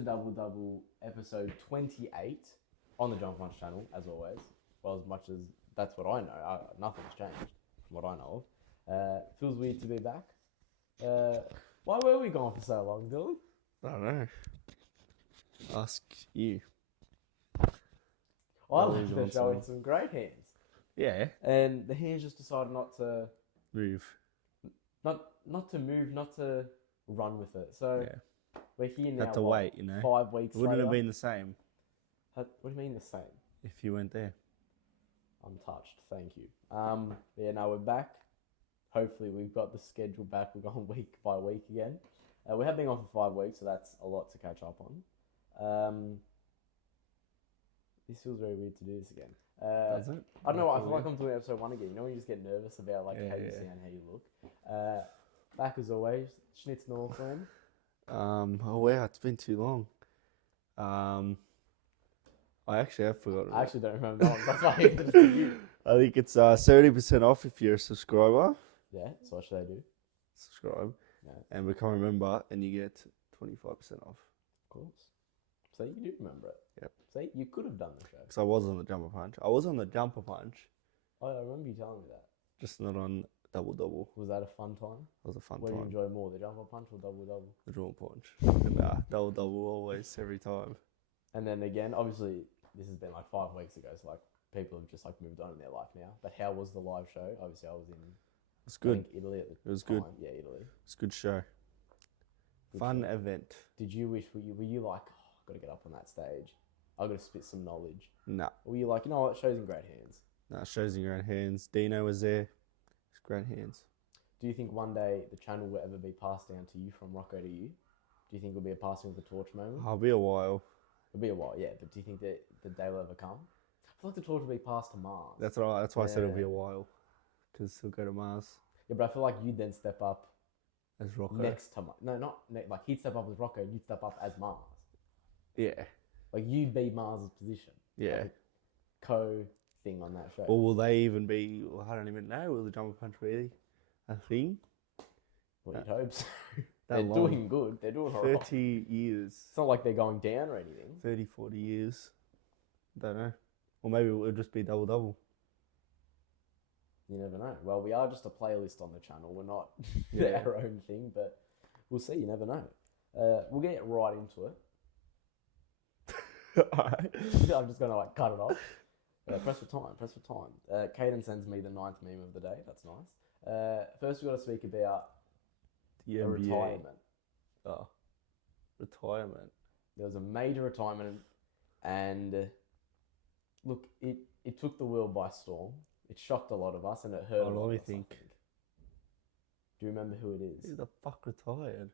to Double Double episode 28 on the Jump Punch channel, as always. Well, as much as that's what I know, nothing's changed from what I know of. Feels weird to be back. Why were we gone for so long, Dylan? I don't know. Ask you. I left the show in some great hands. Yeah. And the hands just decided not to Move. Not to move, not to run with it. So we're here now. Had to wait, you know. 5 weeks It wouldn't later. have been the same What do you mean the same? if you weren't there. I'm touched. Thank you. Yeah, now we're back. Hopefully we've got the schedule back. We're going week by week again. We have been on for 5 weeks, so that's a lot to catch up on. This feels very weird to do this again. Does it? I don't know. I feel like I'm doing episode 1 again. You know when you just get nervous about like how you sound, how you look. Back as always, Schnitz Northland. Oh wow, it's been too long. I actually have forgotten. I actually don't remember that one. That's why I handed it to you. I think it's 70% off if you're a subscriber. Yeah. So what should I do? Subscribe. Yeah. And become a member, and you get 25% off. Of course. So you do remember it. Yep. See, you could have done the show. Because I was on the Jumper Punch. I was on the Jumper Punch, Oh, I remember you telling me that. just not on Double Double. Was that a fun time? It was a fun What do you time. enjoy more, the jumper punch or double double? The Drawn Punch. Nah, Double Double always, every time. And then again, obviously, this has been like 5 weeks ago, so like people have just like moved on in their life now. But how was the live show? Obviously, I was in It's good. I think Italy at the time. It was good. Yeah, Italy. It's a good show. Good Fun show. event. Did you wish, were you like, oh, I've got to get up on that stage. I've got to spit some knowledge. Nah. Or were you like, you know what, show's in great hands? Nah, shows in your own hands. Dino was there. It's great hands. Do you think one day the channel will ever be passed down to you from Rocco to you? Do you think it'll be a passing of the torch moment? I'll be a while. It'll be a while, yeah. But do you think that the day will ever come? I feel like the torch will be passed to Mars. That's why I said it'll be Yeah. a while. Because he'll go to Mars Yeah, but I feel like you'd then step up as Rocco. next to Mars. No, not like he'd step up as Rocco, you'd step up as Mars. Yeah. Like you'd be Mars's position. Yeah. Like a co-thing on that show. Or will they even be, well, I don't even know, will the Jumper Punch be a thing? Well, you'd hope so. That They're long. doing good. They're doing alright. 30 years. It's not like they're going down or anything. 30, 40 years. Don't know. Or maybe it'll just be Double Double. You never know. Well, we are just a playlist on the channel. We're not Yeah. our own thing, but we'll see. You never know. We'll get right into it. Alright. I'm just going to like cut it off. Press for time. Caden sends me the 9th meme of the day. That's nice. First, we've got to speak about The a NBA. retirement. Oh. Retirement. There was a major retirement, and look, it took the world by storm. It shocked a lot of us, and it hurt a lot let me of us, think. I think. Do you remember who it is? Who the fuck retired?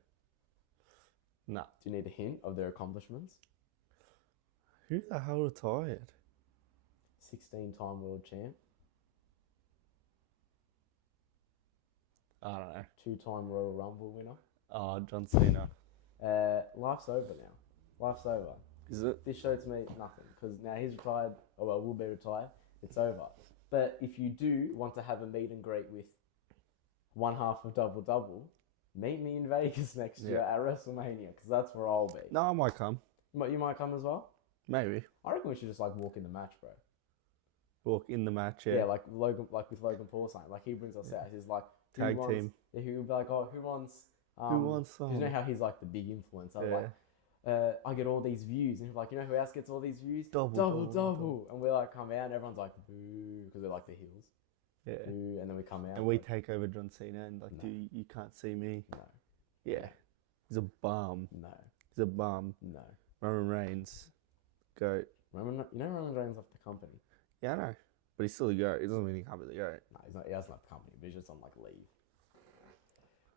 Nah. Do you need a hint of their accomplishments? Who the hell retired? 16-time world champ, I don't know. 2-time Royal Rumble winner. Oh, John Cena. Life's over now. Life's over. Is it? This show to me, nothing. Because now he's retired, or well, will be retired. It's over. But if you do want to have a meet and greet with one half of Double Double, meet me in Vegas next year at WrestleMania, because that's where I'll be. No, I might come. You might come as well? Maybe. I reckon we should just like walk in the match, bro. Walk in the match, Yeah, like Logan, like with Logan Paul saying, like he brings us out. He's like, who Tag wants, team. Yeah, he would be like, oh, who wants? Who wants some? You know how he's like the big influencer. Yeah. Like, I get all these views, and he's like, you know who else gets all these views? Double. And we like come out, and everyone's like, boo, because we're like the heels. Yeah. Boo, and then we come out, And we take over John Cena and like, No. you can't see me. No, Yeah. He's a bum. no, He's a bum. no. Roman Reigns. Goat. Roman Reigns left the company. Yeah, I know. But he's still a goat. It doesn't mean he can't be the goat. No, he's not. He hasn't left the company, but he's just on like leave.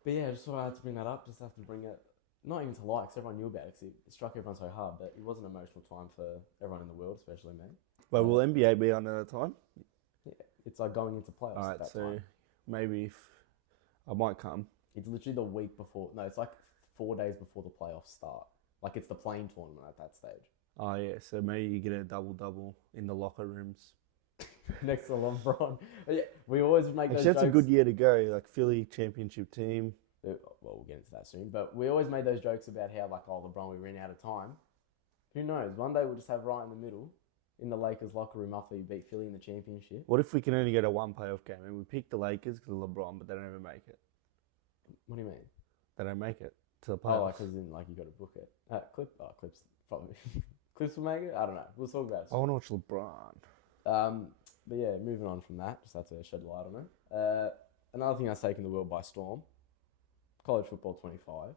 But yeah, I just thought I had to bring that up. Just have to bring it, not even to light, because everyone knew about it, because it struck everyone so hard. But it was an emotional time for everyone in the world, especially me. But will NBA be on at a time? Yeah, it's like going into playoffs Alright, at that so time. maybe if I might come. It's literally the week before. No, it's like 4 days before the playoffs start. Like it's the playing tournament at that stage. Oh yeah, so maybe you get a double in the locker rooms. Next to LeBron. Yeah, we always make those Actually, that's jokes. a good year to go. Like Philly championship team. Well, we'll get into that soon. But we always made those jokes about how, like, oh, LeBron, we ran out of time. Who knows? One day we'll just have right in the middle in the Lakers locker room after we beat Philly in the championship. What if we can only go to one playoff game and we pick the Lakers because of LeBron, but they don't ever make it? What do you mean? They don't make it to the playoffs. Oh, like, because then, like, you got to book it. Clips, probably. Clips will make it? I don't know. We'll talk about it. I want to watch LeBron. But yeah, moving on from that, just had to shed light on it. Another thing that's taken the world by storm, college football 25.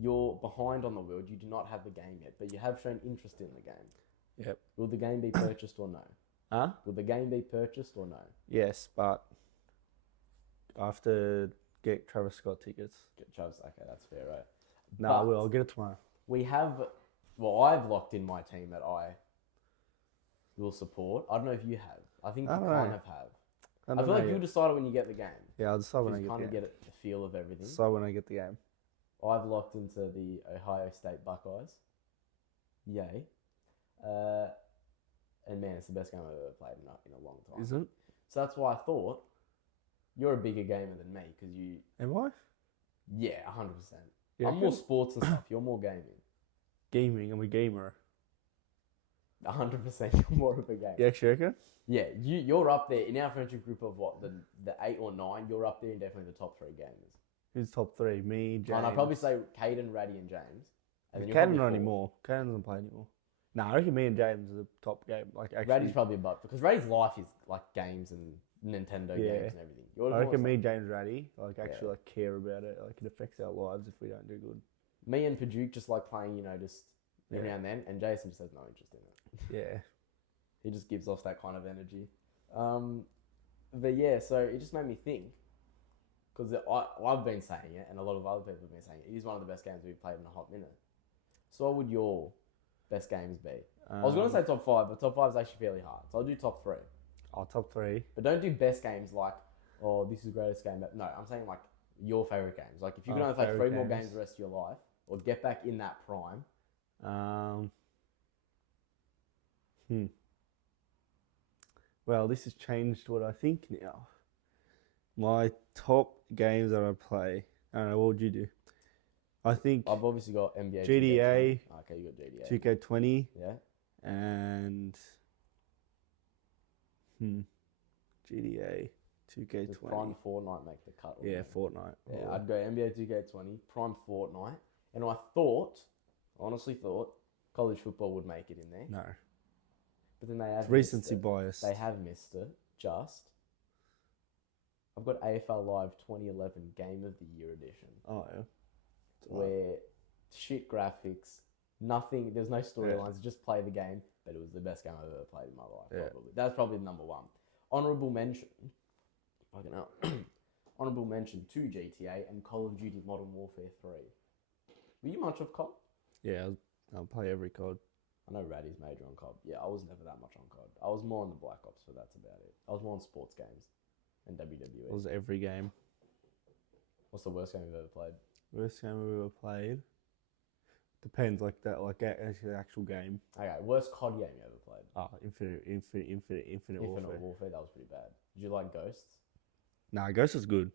You're behind on the world. You do not have the game yet, but you have shown interest in the game. Yep. Will the game be purchased or no? Huh? Will the game be purchased or no? Yes, but I have to get Travis Scott tickets. Get Travis, okay, that's fair, right? No, I will. I'll get it tomorrow. We have, well, I've locked in my team that I will support. I don't know if you have. I think you kind of have. I feel like you decide it when you get the game. Yeah, I'll decide when I get the game. You kind of get the feel of everything. Decide when I get the game. I've locked into the Ohio State Buckeyes. Yay. And man, it's the best game I've ever played in a long time. Is it? So that's why I thought you're a bigger gamer than me because you. Am I? Yeah, 100%. Yeah, I'm more sports and stuff. You're more gaming. Gaming. I'm a gamer. 100%. You're more of a gamer. You actually reckon? Yeah, you're up there in our friendship group of what the 8 or 9. You're up there in definitely the top 3 gamers. Who's top 3? Me, James. And I'd probably say Caden, Raddy, and James. And then Caden not anymore. Caden doesn't play anymore. No, I reckon me and James are the top game. Like actually, Raddy's probably above because Raddy's life is like games and Nintendo games and everything. I reckon me, James, Raddy like actually like care about it. Like it affects our lives if we don't do good. Me and Paduke just like playing, just every now and then, and Jason just has no interest in it. Yeah, he just gives off that kind of energy. But yeah, so it just made me think because I've been saying it, and a lot of other people have been saying it. It is one of the best games we've played in a hot minute. So what would your best games be? I was going to say top 5, but top 5 is actually fairly hard. So I'll do top 3. Oh, top 3. But don't do best games like, oh, this is the greatest game. No, I'm saying like your favourite games. Like if you could only play 3 more games the rest of your life, or get back in that prime. Well, this has changed what I think now. My top games that I play. I don't know, what would you do? I think I've obviously got NBA. GTA. Okay, you got GTA. 2K20. Yeah. And GTA 2K20. Does Prime Fortnite make the cut? Yeah, Fortnite. Yeah, I'd go NBA 2K20, Prime Fortnite, and I honestly thought, college football would make it in there. No. But then they have recency bias. They have missed it. I've got AFL Live 2011 Game of the Year edition. Oh yeah. Where shit graphics, nothing. There's no storylines. Just play the game. But it was the best game I've ever played in my life. Probably. That's probably number 1. Honorable mention. Fucking hell. Honorable mention to GTA and Call of Duty Modern Warfare 3. Were you much of COD? Yeah, I'll play every COD. I know Raddy's major on COD. Yeah, I was never that much on COD. I was more on the Black Ops, but that's about it. I was more on sports games and WWE. It was every game. What's the worst game you've ever played? Worst game I've ever played? Depends, like actually the actual game. Okay, worst COD game you ever played? Oh, Infinite Warfare, that was pretty bad. Did you like Ghosts? Nah, Ghost is good.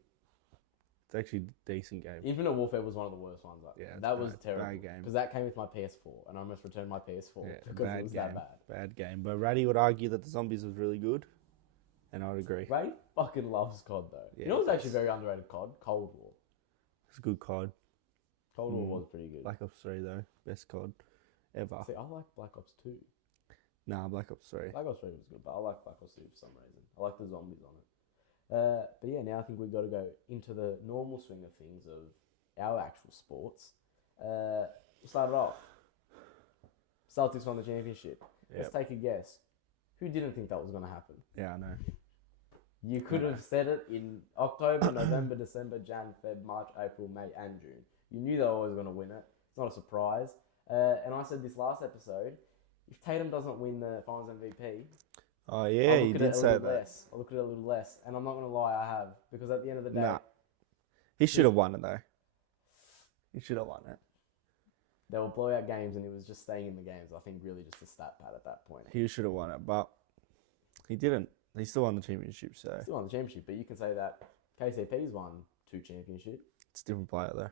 It's actually a decent game. Infinite Warfare was one of the worst ones. That was terrible. Bad game. Because that came with my PS4, and I almost returned my PS4 because it was that bad. Bad game. But Raddy would argue that the Zombies was really good, and I would agree. Raddy fucking loves COD though. Yeah, you know what's actually very underrated COD? Cold War. It's a good COD. Cold War was pretty good. Black Ops 3 though, best COD ever. See, I like Black Ops 2. Nah, Black Ops 3. Black Ops 3 was good, but I like Black Ops 2 for some reason. I like the zombies on it. But yeah, now I think we've got to go into the normal swing of things of our actual sports. We'll start it off. Celtics won the championship. Let's take a guess. Who didn't think that was going to happen? Yeah, I know. You could have said it in October, November, December, Jan, Feb, March, April, May, and June. You knew they were always going to win it. It's not a surprise. And I said this last episode, if Tatum doesn't win the Finals MVP... Oh, yeah, you did say that. I'll look at it a little less. And I'm not going to lie, I have. Because at the end of the day... Nah. He should have won it, though. He should have won it. They were blowout games, and he was just staying in the games. I think really just a stat pad at that point. He should have won it, but he didn't. He still won the championship, so... Still won the championship, but you can say that KCP's won 2 championships. It's a different player though.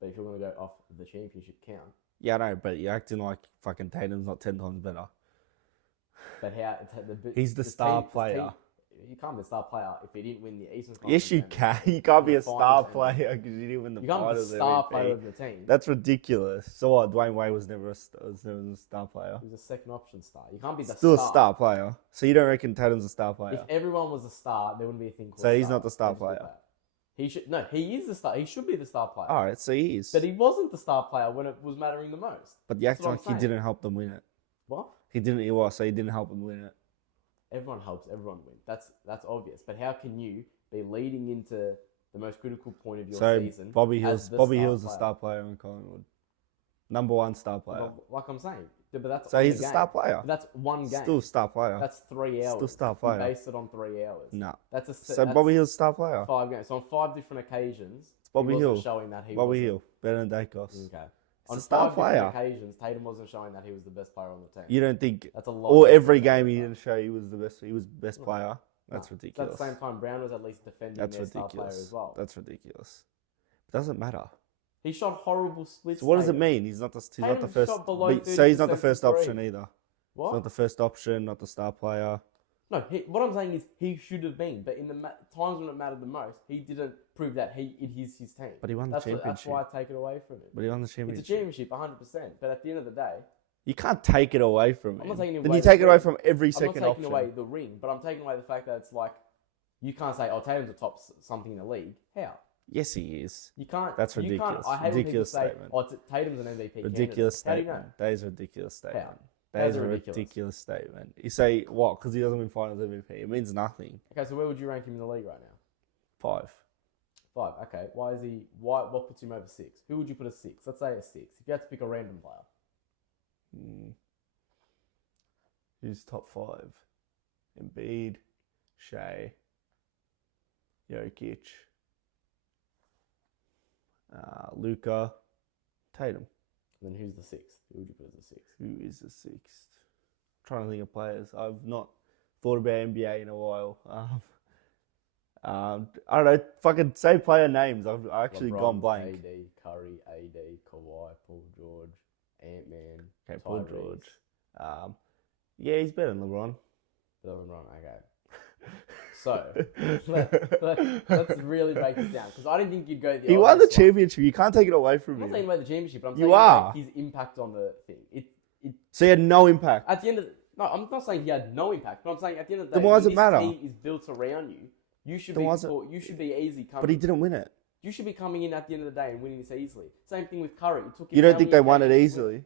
But if you're going to go off the championship count, Yeah, I know, but you're acting like fucking Tatum's not 10 times better. but how He's the star player. You can't be a star player if he didn't win the Eastern Conference. Yes, you can. You can't be a star player because you didn't win the You can't be the finals. star MVP. player of the team. That's ridiculous. So what? Dwayne Wade was never a star player. He was a second option star. You can't be the Still star. a star player. So you don't reckon Tatum's a star player? If everyone was a star, there wouldn't be a thing called So he's star. not the star He's a good player. He should no. He is the star. He should be the star player. All right, so he is. But he wasn't the star player when it was mattering the most. But you act That's what like I'm he saying. didn't help them win it. What? He didn't. He was. So he didn't help them win it. Everyone helps everyone win. That's obvious. But how can you be leading into the most critical point of your So season? Bobby as Hill's the the player? star player in Collingwood. Number one star player. Well, like I'm saying, but that's So on he's the a game. star player. That's one game. Still a star player. That's 3 hours. Still star You player. based it on 3 hours. No. That's a So that's Bobby Hill's a star player. 5 games. So on 5 different occasions, It's Bobby he wasn't Hill. showing that he Bobby wasn't. Hill. Better than Dacos. Okay. It's On a star 5 player. different occasions, Tatum wasn't showing that he was the best player on the team. You don't think That's a lot. or of every different game he players. didn't show he was the best. He was best player. That's No. ridiculous. At the same time, Brown was at least defending That's their star player ridiculous. as well. That's ridiculous. It doesn't matter. He shot horrible splits. So what does it Tatum. mean? He's not the Tatum first. shot below So he's not the 30% first from option three. either. He's What? not the first option. Not the star player. No, what I'm saying is he should have been, but in the times when it mattered the most, he didn't prove that it is his team. But he won the That's championship. why I take it away from him. But he won the It's a championship. championship, 100%. But at the end of the day, You can't take it away from him. I'm not taking it Then away you the take it away ring. from every I'm second not taking option. away the ring, but I'm taking away the fact that it's like you can't say, "Oh, Tatum's a top something in the league." How? Yes, he is. You can't. That's You ridiculous. can't, I hate Ridiculous when people statement. say, "Oh, Tatum's an MVP." Ridiculous candidate." statement. How do you know? That is a ridiculous statement. How? That How's is it a ridiculous? ridiculous statement. You say what? Because he doesn't win Finals MVP. It means nothing. Okay, so where would you rank him in the league right now? 5. 5. Okay. Why is he? What puts him over 6? Who would you put as 6? Let's say a 6. If you had to pick a random player. Who's top 5? Embiid, Shea, Jokic, Luka, Tatum. Then who's the 6th? Who would you put as the 6th? Who is the 6th? I'm trying to think of players. I've not thought about NBA in a while. I don't know. Fucking say player names. I've actually LeBron, gone blank. AD, Curry, AD, Kawhi, Paul George, Ant-Man, Okay, Paul Tyrese. George. Yeah, he's better than LeBron. LeBron, okay. So, let's really break this down. Because I didn't think you'd go the He won the obvious one. championship. You can't take it away from I'm not him. saying about the championship, but I'm You saying are. about his impact on the thing. So he had no impact. At the end of no, I'm not saying he had no impact, but I'm saying at the end of the Then day, why does when it matter? this team is built around you. You should Then be why does it- you should be easy coming. But he didn't win it. You should be coming in at the end of the day and winning this easily. Same thing with Curry. It took him You don't how think many they won it occasions to win? easily?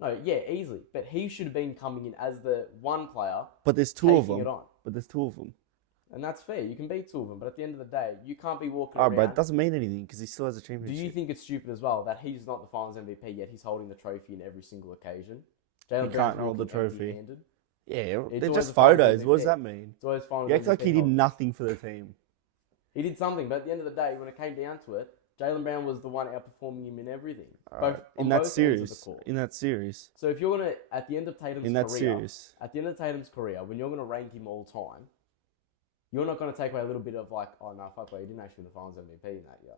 No, yeah, easily. But he should have been coming in as the one player But there's two of taking them. it on. But there's 2 of them. And that's fair. You can beat 2 of them, but at the end of the day, you can't be walking All around. right, but it doesn't mean anything because he still has a Do championship. you think it's stupid as well that he's not the Finals MVP yet he's holding the trophy in every single occasion? Jalen He Brown's can't hold walking the trophy. empty-handed. Yeah, It's they're always just the Finals photos. What does MVP. that mean? It's always Finals You act like MVP he did holder. nothing for the team. He did something, but at the end of the day, when it came down to it, Jalen Brown was the one outperforming him in everything. Alright, on in that both ends of series. the court. In that series. So if you're gonna, at the end of Tatum's In that career, series. at the end of Tatum's career, when you're gonna rank him all time, you're not gonna take away a little bit of like, oh no, fuck, well, he didn't actually win the Finals MVP in that year.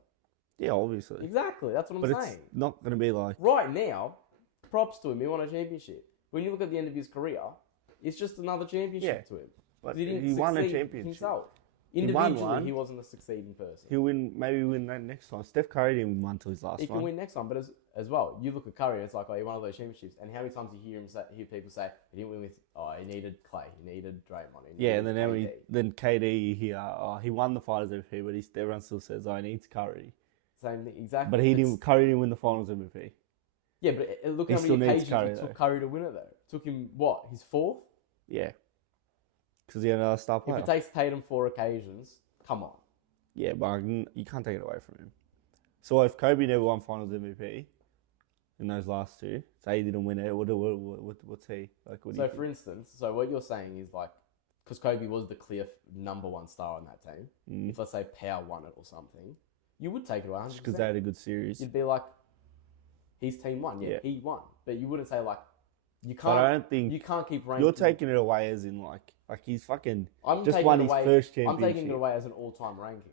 Yeah, obviously. Exactly, that's what But I'm it's saying. not going to be like... Right now, props to him. He won a championship. When you look at the end of his career, it's just another championship Yeah, to him. But He didn't he won a succeed championship. himself. He won Individually, one. he wasn't a succeeding person. He'll win, maybe win that next time. Steph Curry didn't win until his last He one. can win next time, but as well, you look at Curry, and it's like, oh, he won all those championships. And how many times do you hear people say he didn't win with? Oh, he needed Clay, he needed Draymond. He Yeah, needed and then KD. then KD, he won the Finals MVP, but everyone still says, oh, he needs Curry. Same thing, exactly. But Curry didn't win the Finals MVP. Yeah, but look He how still many needs occasions Curry, it though. took Curry to win it though. It took him what? His 4th. Yeah. Because he had another star player. If it takes Tatum 4 occasions, come on. Yeah, but you can't take it away from him. So if Kobe never won Finals MVP in those last 2, say he didn't win it, what's he? Like, what do So you think? for instance, what you're saying is like, because Kobe was the clear number 1 star on that team. If let's say Power won it or something, you would take it away 100%. Just because they had a good series. You'd be like, his team won. Yeah, Yeah. he won. But you wouldn't say like, you But can't. I don't think You can't keep ranking. you're taking it away as in like he's fucking I'm just taking won it his away, first I'm championship. taking it away as an all-time ranking.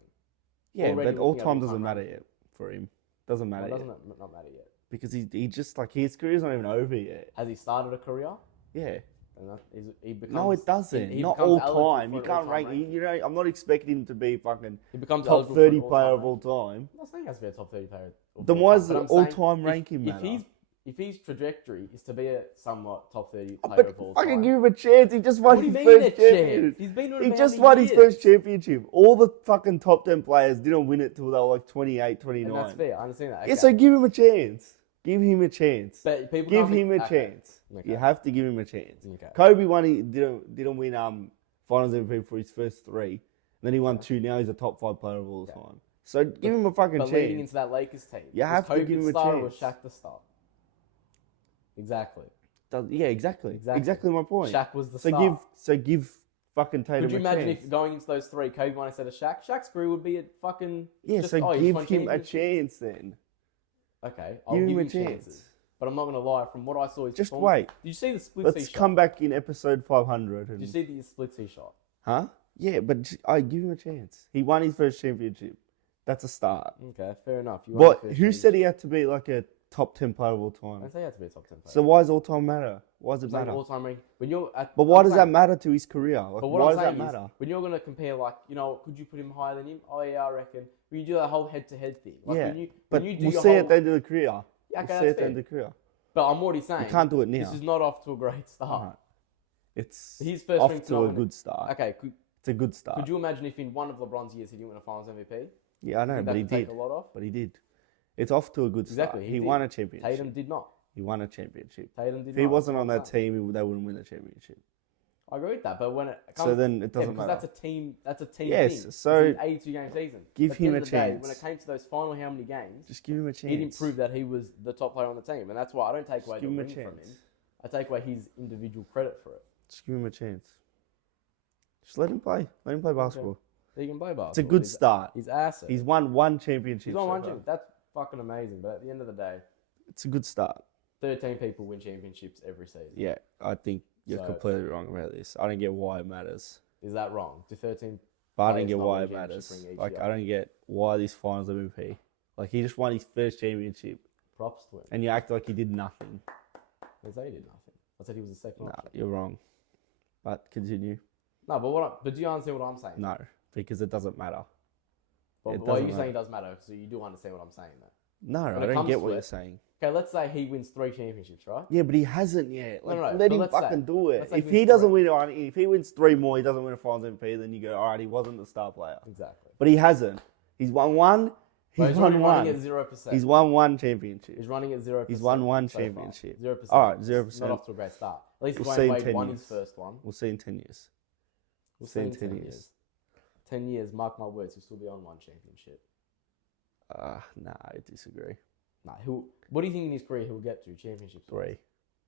Yeah, Already but all looking at time doesn't all-time matter yet for him. Doesn't Why matter yet. doesn't it not matter yet? Because he just like his career's not even over yet. Has he started a career? Yeah. And he becomes, No, it doesn't. He Not becomes all eligible time. for You an can't all-time rank. ranking. You know, I'm not expecting him to be fucking He becomes top eligible for an 30 player of all-time all ranking. time. I'm not saying he has to be a top 30 player. Then why is but the I'm saying all-time ranking matter? If his trajectory is to be a somewhat top 30 player But of all fucking time, give him a chance. He just what won do you his mean a first chance? championship. He's been doing it He for just how won many his years? first championship. All the fucking top 10 players didn't win it till they were like 28, 29. And that's fair. I understand that. Yeah, Okay. so give him a chance. Give him a chance. But people Give can't him a okay. chance. Okay. You have to give him a chance. Okay. Kobe won. He didn't win Finals MVP for his first 3. Then he won 2. Now he's a top 5 player of all time. So give him a fucking But chance. leading into that Lakers team, You have to Kobe give him the a star or chance. was Shaq the star? Exactly. Yeah, exactly. Exactly my point. Shaq was the so star. give fucking Tatum Could you a imagine chance. if going into those 3, Kobe won instead of Shaq? Shaq's career would be a fucking... Yeah, just, so he just give won him a championships. chance then. Okay, I'll Give give him a him chance. chances. But I'm not going to lie, from what I saw... his Just performance- wait. Did you see the split Let's shot? come back in episode 500. Did you see the split shot? Huh? Yeah, but I give him a chance. He won his first championship. That's a start. Okay, fair enough. You But won the who first said he had to be like a top 10 player of all I time? didn't say he had to be a top 10 player. So why does all time matter? Why does it matter? All-time rank. When you're at, But why I'm does saying- that matter to his career? Like, But what why I'm does that saying is, matter? when you're going to compare, like, you know, could you put him higher than him? Oh, yeah, I reckon. When you do that whole head-to-head thing. Like, Yeah, when but you do we'll your see whole... at the end of the career. Yeah, okay, We'll see that's at the fair. end of the career. But I'm already saying... You can't do it now. This is not off to a great start. Alright. It's His first off ring to a phenomenon- good start. Okay, It's a good start. could you imagine if in one of LeBron's years he didn't win a Finals MVP? Yeah, I know, Think but that he could take did. a lot off? But he did. It's off to a good start. Exactly, He he did. won a championship. Tatum did not. He won a championship. Tatum did If not. he wasn't That's on what I'm that saying. team, they wouldn't win the championship. I agree with that, but when it comes... So then it doesn't because matter. that's a team Yes, thing. so It's an 82-game season. give At the him end a of the day, chance. when it came to those final how many games, Just give him a chance. he didn't prove that he was the top player on the team. And that's why I don't take away Just give the him a win from chance. him. I take away his individual credit for it. Just give him a chance. Just let him play. Let him play basketball. He can play basketball. It's a good start. He's asset. He's won one championship. He's won so one far. championship. That's fucking amazing. But at the end of the day, It's a good start. 13 people win championships every season. Yeah, I think you're So- completely wrong about this. I don't get why it matters. Is that wrong? Do 13... But I don't Players get not why win it championships matters. ring each Like, year. I don't get why this finals MVP. Like, he just won his first championship, Props to him. and you act like he did nothing. I didn't say he did nothing. I said he was the second Nah, option. you're wrong. But continue. No, but do you understand what I'm saying? No, because it doesn't matter. But it why doesn't you saying matter. it does matter? So you do understand what I'm saying, though. No, When I it don't comes get to what it- you're saying. Okay, let's say he wins 3 championships, right? Yeah, but he hasn't yet. Like, No, let but him let's fucking say- do it. let's say If he he wins doesn't 3. win one, if he wins 3 more, he doesn't win a finals MVP, then you go, all right, he wasn't the star player. Exactly. But he hasn't. He's won one. But He's already won running at one. 0%. He's won one championship. He's running at 0%. He's won one so far. championship. 0%. All right, It's 0%. Not off to a great start. At least We'll Dwayne see in Wade 10 won years. his first one. We'll see in 10 years. We'll see in 10 years. 10 years, mark my words, he'll still be on one championship. Nah, I disagree. Nah, what do you think in his career he'll get to? Championships? 3.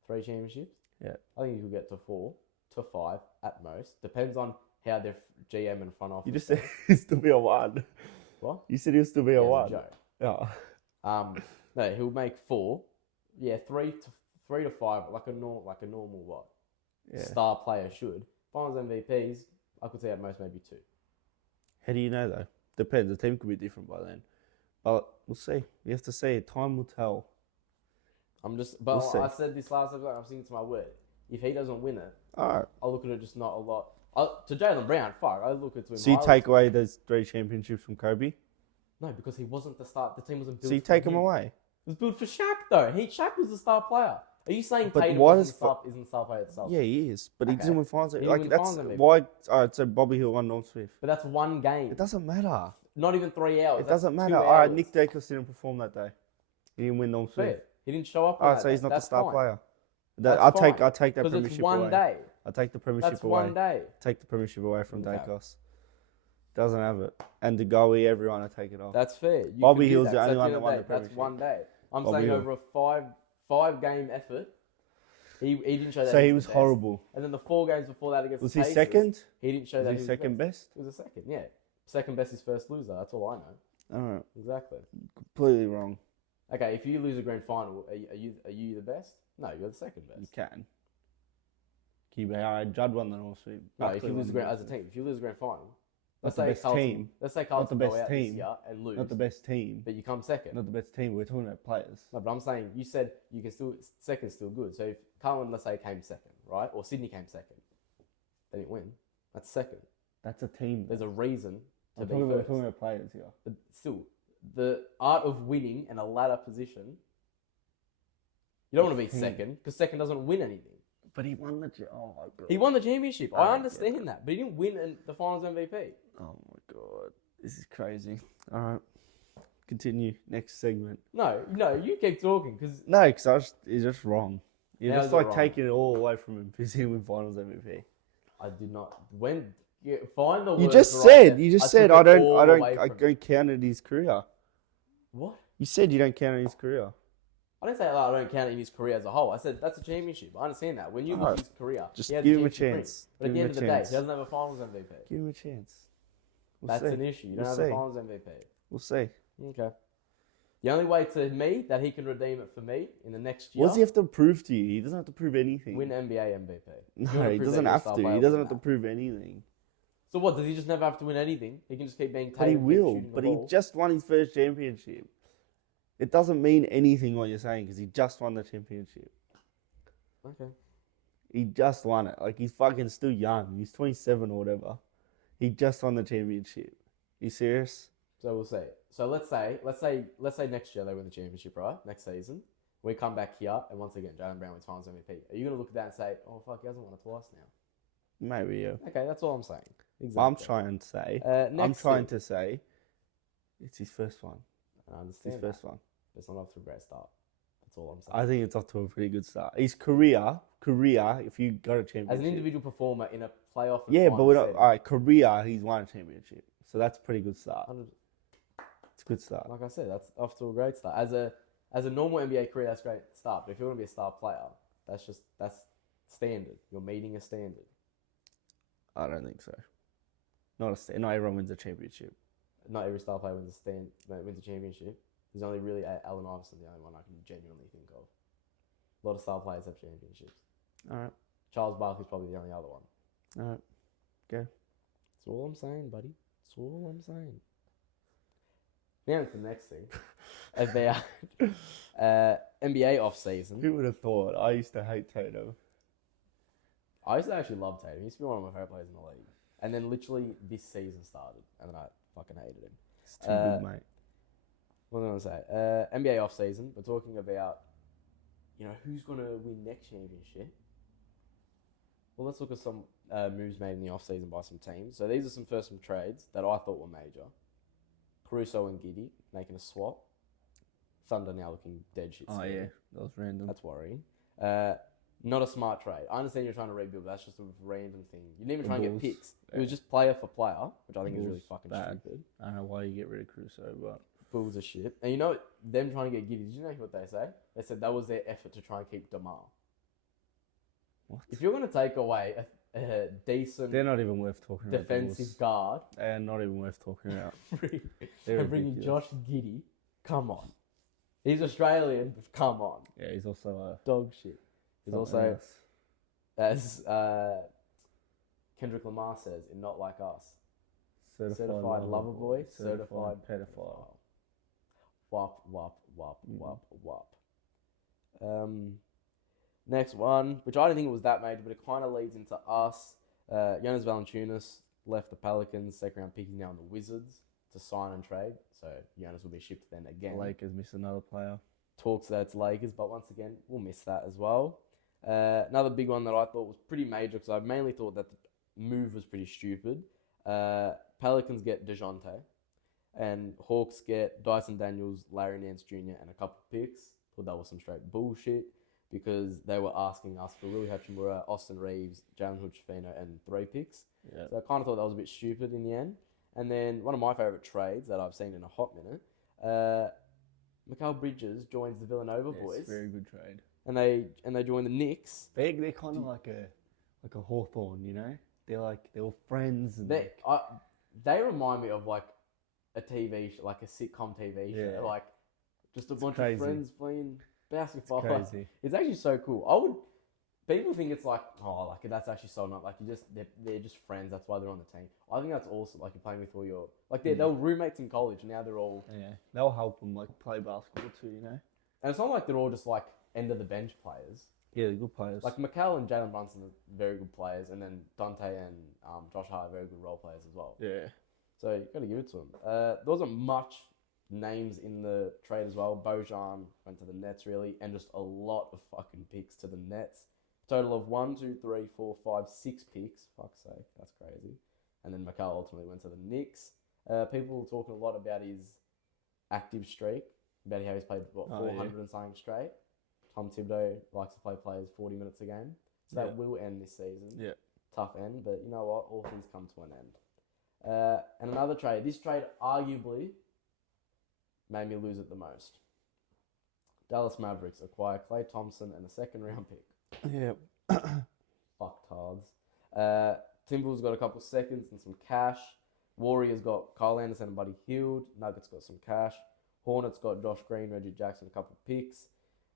3 championships? Yeah. I think he'll get to 4 to 5 at most. Depends on how their GM and front office. You just said he'll still be a 1. What? You said he'll still be Yeah, a as 1. joke. Yeah. No, he'll make 4. Yeah, 3 to 5, like a normal what? Yeah. Star player should. Finals MVPs, I could say at most maybe 2. How do you know, though? Depends. The team could be different by then. But we'll see. We have to see. Time will tell. But We'll see. I said this last episode, I'm sticking to my word. If he doesn't win it, All right. I look at it just not a lot. To Jalen Brown, I look at him. So you highly. take away those 3 championships from Kobe? No, because he wasn't the start. The team wasn't built. So you for take them him. away? It was built for Shaq, though. Shaq was the star player. Are you saying But Tatum why isn't does the star player itself? Yeah, he is. But he Okay. didn't win finals. He didn't Like, win that's finals MVP. why. All right, so Bobby Hill won Norm Swift. But that's one game. It doesn't matter. Not even 3 hours. It That's doesn't 2 matter. All right, hours. Nick Dacus didn't perform that day. He didn't win Norm Fair. Swift. He didn't show up. All on right, so that he's day. not the That's star fine. player. That's I'll fine. take that Because premiership it's one away. day. I'll take the premiership That's away. one day. Take the premiership away from Okay. Dacos. Doesn't have it. And Degoe, everyone will take it off. That's fair. You Bobby can do Hill's that, the 'cause only at one the that end won of the the day, That's premiership. one day. I'm Bobby saying Hill. over a five game effort, he didn't show that. So he was was the best. horrible. And then the 4 games before that against Was the he Pacers, second? He didn't show that Was he he was second the best? He was a second, yeah. Second best is first loser. That's all I know. All right. Exactly. Completely wrong. Okay, if you lose a grand final, are you the best? No, you're the second You best. can. All right, Judd won the North Sweep. No, if you lose a grand as a team, if you lose a grand final, Let's the say best Carlton, team. Let's say Carlton best go out team. this year and lose, Not the best team. but you come second. Not the best team. We're talking about players. No, but I'm saying you said you can still second's still good. So if Carlton, let's say, came second, right, or Sydney came second, they didn't win. That's second. That's a team. There's a reason to I'm be talking, first. we're talking about players here. But still, the art of winning and a ladder position. You don't want to be second because second doesn't win anything. But he won the... Oh, my God. He won the championship. Oh, I understand that, but he didn't win the finals MVP. Oh, my God. This is crazy. All right. Continue. Next segment. No, you keep talking because No, because he's just wrong. You're How's just it like wrong? taking it all away from him because he won finals MVP. I did not. Find the You words just right said. there. You just took said it I don't. all I don't. away I from don't count it his career. What? You said you don't count it his career. I didn't say I don't count it in his career as a whole. I said that's a championship. I understand that. When you look Alright. at his career, Just he has give him a championship chance. ring. But at the Give him end a of the day, chance. he doesn't have a finals MVP. Give him a chance. We'll That's see. an issue. You We'll don't have see. a finals MVP. We'll see. Okay. The only way to me that he can redeem it for me in the next year, What does he have to prove to you? He doesn't have to prove anything. win NBA MVP. No, If you wanna he prove doesn't that you're a have star to. player, He doesn't win have to that. prove anything. So what? Does he just never have to win anything? He can just keep being But he Tatum, keep will. shooting the But he ball. just won his first championship. It doesn't mean anything what you're saying because he just won the championship. Okay. He just won it. Like, he's fucking still young. He's 27 or whatever. He just won the championship. You serious? So we'll see. So let's say next year they win the championship, right? Next season, we come back here, and once again, Jaylen Brown wins Finals MVP. Are you gonna look at that and say, "Oh fuck, he hasn't won it twice now"? Maybe, yeah. Okay, that's all I'm saying. Exactly. I'm trying to say. To say it's his first one. I It's understand. his first one. It's not off to a great start. That's all I'm saying. I think it's off to a pretty good start. His career, if you got a championship. As an individual performer in a playoff. and Yeah, but final we're not, setting, all right, career, he's won a championship. So that's a pretty good start. 100 It's a good start. like I said, that's off to a great start. As a normal NBA career, that's a great start. But if you want to be a star player, that's standard. You're meeting a standard. I don't think so. Not everyone wins a championship. Not every star player wins a championship. There's only really Allen Iverson, the only one I can genuinely think of. A lot of star players have championships. All right. Charles Barkley's probably the only other one. All right. Go. That's all I'm saying, buddy. That's all I'm saying. Now to the next thing. About NBA off-season. Who would have thought? I used to hate Tatum. I used to actually love Tatum. He used to be one of my favorite players in the league. And then literally this season started, and then I fucking hated him. It's too good, mate. What was I going to say? NBA off-season. We're talking about, who's going to win next championship. Well, let's look at some moves made in the off-season by some teams. So these are some trades that I thought were major. Caruso and Giddey making a swap. Thunder now looking dead shit. Oh, yeah. That was random. That's worrying. Not a smart trade. I understand you're trying to rebuild, but that's just a random thing. You didn't even try and get picks. Yeah. It was just player for player, which I think is Bulls really fucking bad. stupid. I don't know why you get rid of Caruso, but... Bulls are shit. And them trying to get Giddey, did you know what they say? They said that was their effort to try and keep DeMar. What? If you're going to take away a decent They're not even worth talking about. defensive guard They are not even worth talking about. and bringing Josh Giddey, come on. He's Australian, but come on. Yeah, he's also Dog shit. He's also, as Kendrick Lamar says, in Not Like Us, certified lover boy, certified pedophile. Wop, wop, wop, wop, wop. Next one, which I didn't think it was that major, but it kind of leads into us. Jonas Valanciunas left the Pelicans, second round pick. He's now in the Wizards to sign and trade. So Jonas will be shipped then again. Lakers miss another player. Talks that it's Lakers, but once again, we'll miss that as well. Another big one that I thought was pretty major, because I mainly thought that the move was pretty stupid. Pelicans get DeJounte, and Hawks get Dyson Daniels, Larry Nance Jr., and a couple of picks. Thought that was some straight bullshit, because they were asking us for Rui Hachimura, Austin Reeves, Jalen Hood-Schifino, and 3 picks. Yeah. So I kind of thought that was a bit stupid in the end. And then one of my favourite trades that I've seen in a hot minute, Mikal Bridges joins the Villanova boys. It's a very good trade. And they join the Knicks. They're kind of like a Hawthorn, you know? They're all friends. And They remind me of like a TV show, like a sitcom TV show. Yeah. Like just a bunch crazy. of friends playing basketball. It's crazy. It's actually so cool. people think it's like, oh, like that's actually so not like they're just friends. That's why they're on the team. I think that's awesome. Like you're playing with all your like they were roommates in college, and now they're all. Yeah, they'll help them like play basketball too, you know. And it's not like they're all just like end of the bench players. Yeah, they're good players. Like Mikal and Jalen Brunson are very good players, and then Dante and Josh Hart are very good role players as well. Yeah. So you got to give it to them. There wasn't much names in the trade as well. Bojan went to the Nets really, and just a lot of fucking picks to the Nets. Total of 1, 2, 3, 4, 5, 6 picks. Fuck's sake, that's crazy. And then Mikal ultimately went to the Knicks. People were talking a lot about his active streak, about how he's played 400 and something straight. Tom Thibodeau likes to play players 40 minutes a game, so that will end this season. Yeah, tough end, but you know what? All things come to an end. And another trade. This trade arguably made me lose it the most. Dallas Mavericks acquire Klay Thompson and a second-round pick. Yeah. Fucktards. Timberwolves got a couple seconds and some cash. Warriors got Kyle Anderson and Buddy Hield. Nuggets got some cash. Hornets got Josh Green, Reggie Jackson, a couple picks.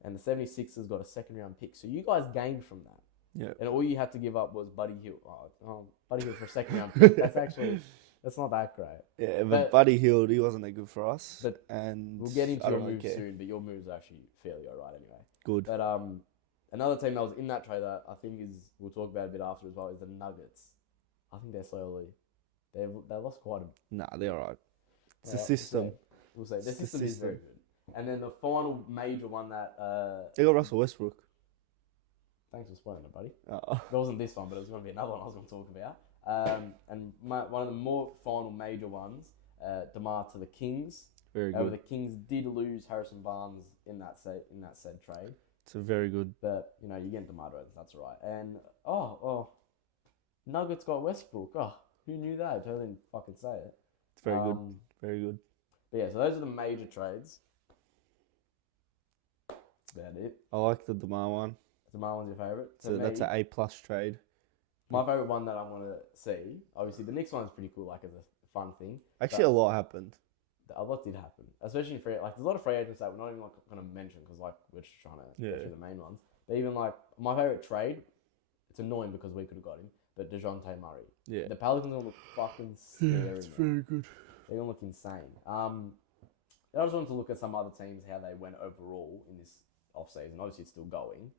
And the 76ers got a second-round pick. So you guys gained from that. Yeah. And all you had to give up was Buddy Hield. Buddy Hield for a second-round pick. That's not that great. Yeah, but Buddy Hield, he wasn't that good for us. But and we'll get into your moves soon, but your moves are actually fairly alright anyway. Good. But another team that was in that trade that I think we'll talk about a bit after as well, is the Nuggets. I think they lost quite a... Nah, they're alright. It's a system. We'll say. The system is very good. And then the final major one that... they got Russell Westbrook. Thanks for spoiling it, buddy. Oh. It wasn't this one, but it was going to be another one I was going to talk about. And one of the more final major ones, DeMar to the Kings. Very good. The Kings did lose Harrison Barnes in that said trade. It's a very good. But, you get DeMar DeRozan, that's all right. And, Nuggets got Westbrook. Oh, who knew that? I didn't fucking say it. It's very good. Very good. But yeah, so those are the major trades. That's about it. I like the DeMar one. DeMar one's your favourite? So that's an A+ trade. My favourite one that I want to see, obviously the Knicks one's pretty cool, like as a fun thing. Actually, a lot happened. A lot did happen, especially in there's a lot of free agents that we're not even going to mention because we're just trying to go through the main ones. But even my favourite trade, it's annoying because we could have got him, but DeJounte Murray. Yeah. The Pelicans are going to look fucking scary. It's very good. They're going to look insane. I just wanted to look at some other teams, how they went overall in this off-season. Obviously, it's still going.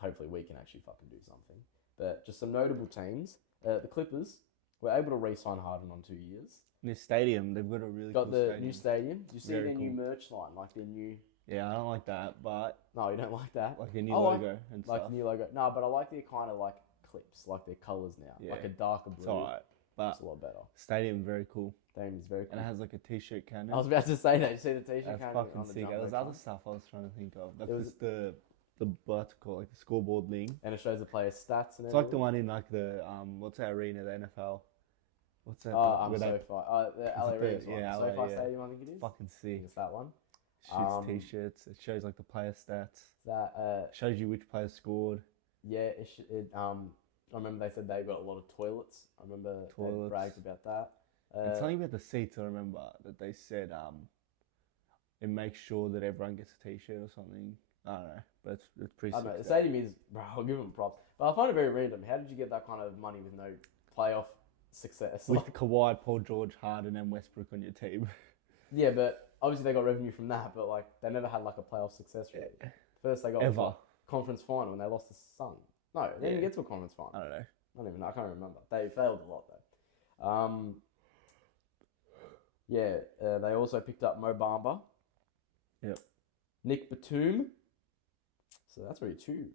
Hopefully, we can actually fucking do something. But just some notable teams. The Clippers were able to re-sign Harden on 2 years. New stadium, they've got a really got cool the stadium. new stadium. Do you see Very their new cool. merch line? Like their new... Yeah, I don't like that, but... No, you don't like that? Like a new logo and stuff. Like new logo. No, but I like their kind of clips, like their colours now. Yeah. Like a darker blue. It's alright, but... It's a lot better. Stadium, very cool. Stadium is very cool. And it has like a t-shirt cannon. I was about to say that. You see the t-shirt That's cannon fucking on the sick. There's other stuff I was trying to think of. That's just the what's it called, like the scoreboard thing. And it shows the players' stats and it's like the one in like the what's that arena, the NFL? What's that? SoFi. The LA Rams one. Yeah, SoFi Stadium, I think it is. Fucking sick. It's that one. Shoots t-shirts. It shows like the player stats. That shows you which player scored. Yeah, I remember they said they got a lot of toilets. I remember they bragged about that. And something about the seats. I remember that they said it makes sure that everyone gets a t-shirt or something. I don't know, but it's pretty sick. I don't know. The stadium is, bro, I'll give them props. But I find it very random. How did you get that kind of money with no playoff success? With Kawhi, Paul George, Harden, and Westbrook on your team. Yeah, but obviously they got revenue from that, but they never had a playoff success rate. Yeah. First they got a conference final when they lost to Sun. No, they didn't get to a conference final. I don't know. I can't remember. They failed a lot though. They also picked up Mo Bamba. Yep. Nick Batum. So that's really two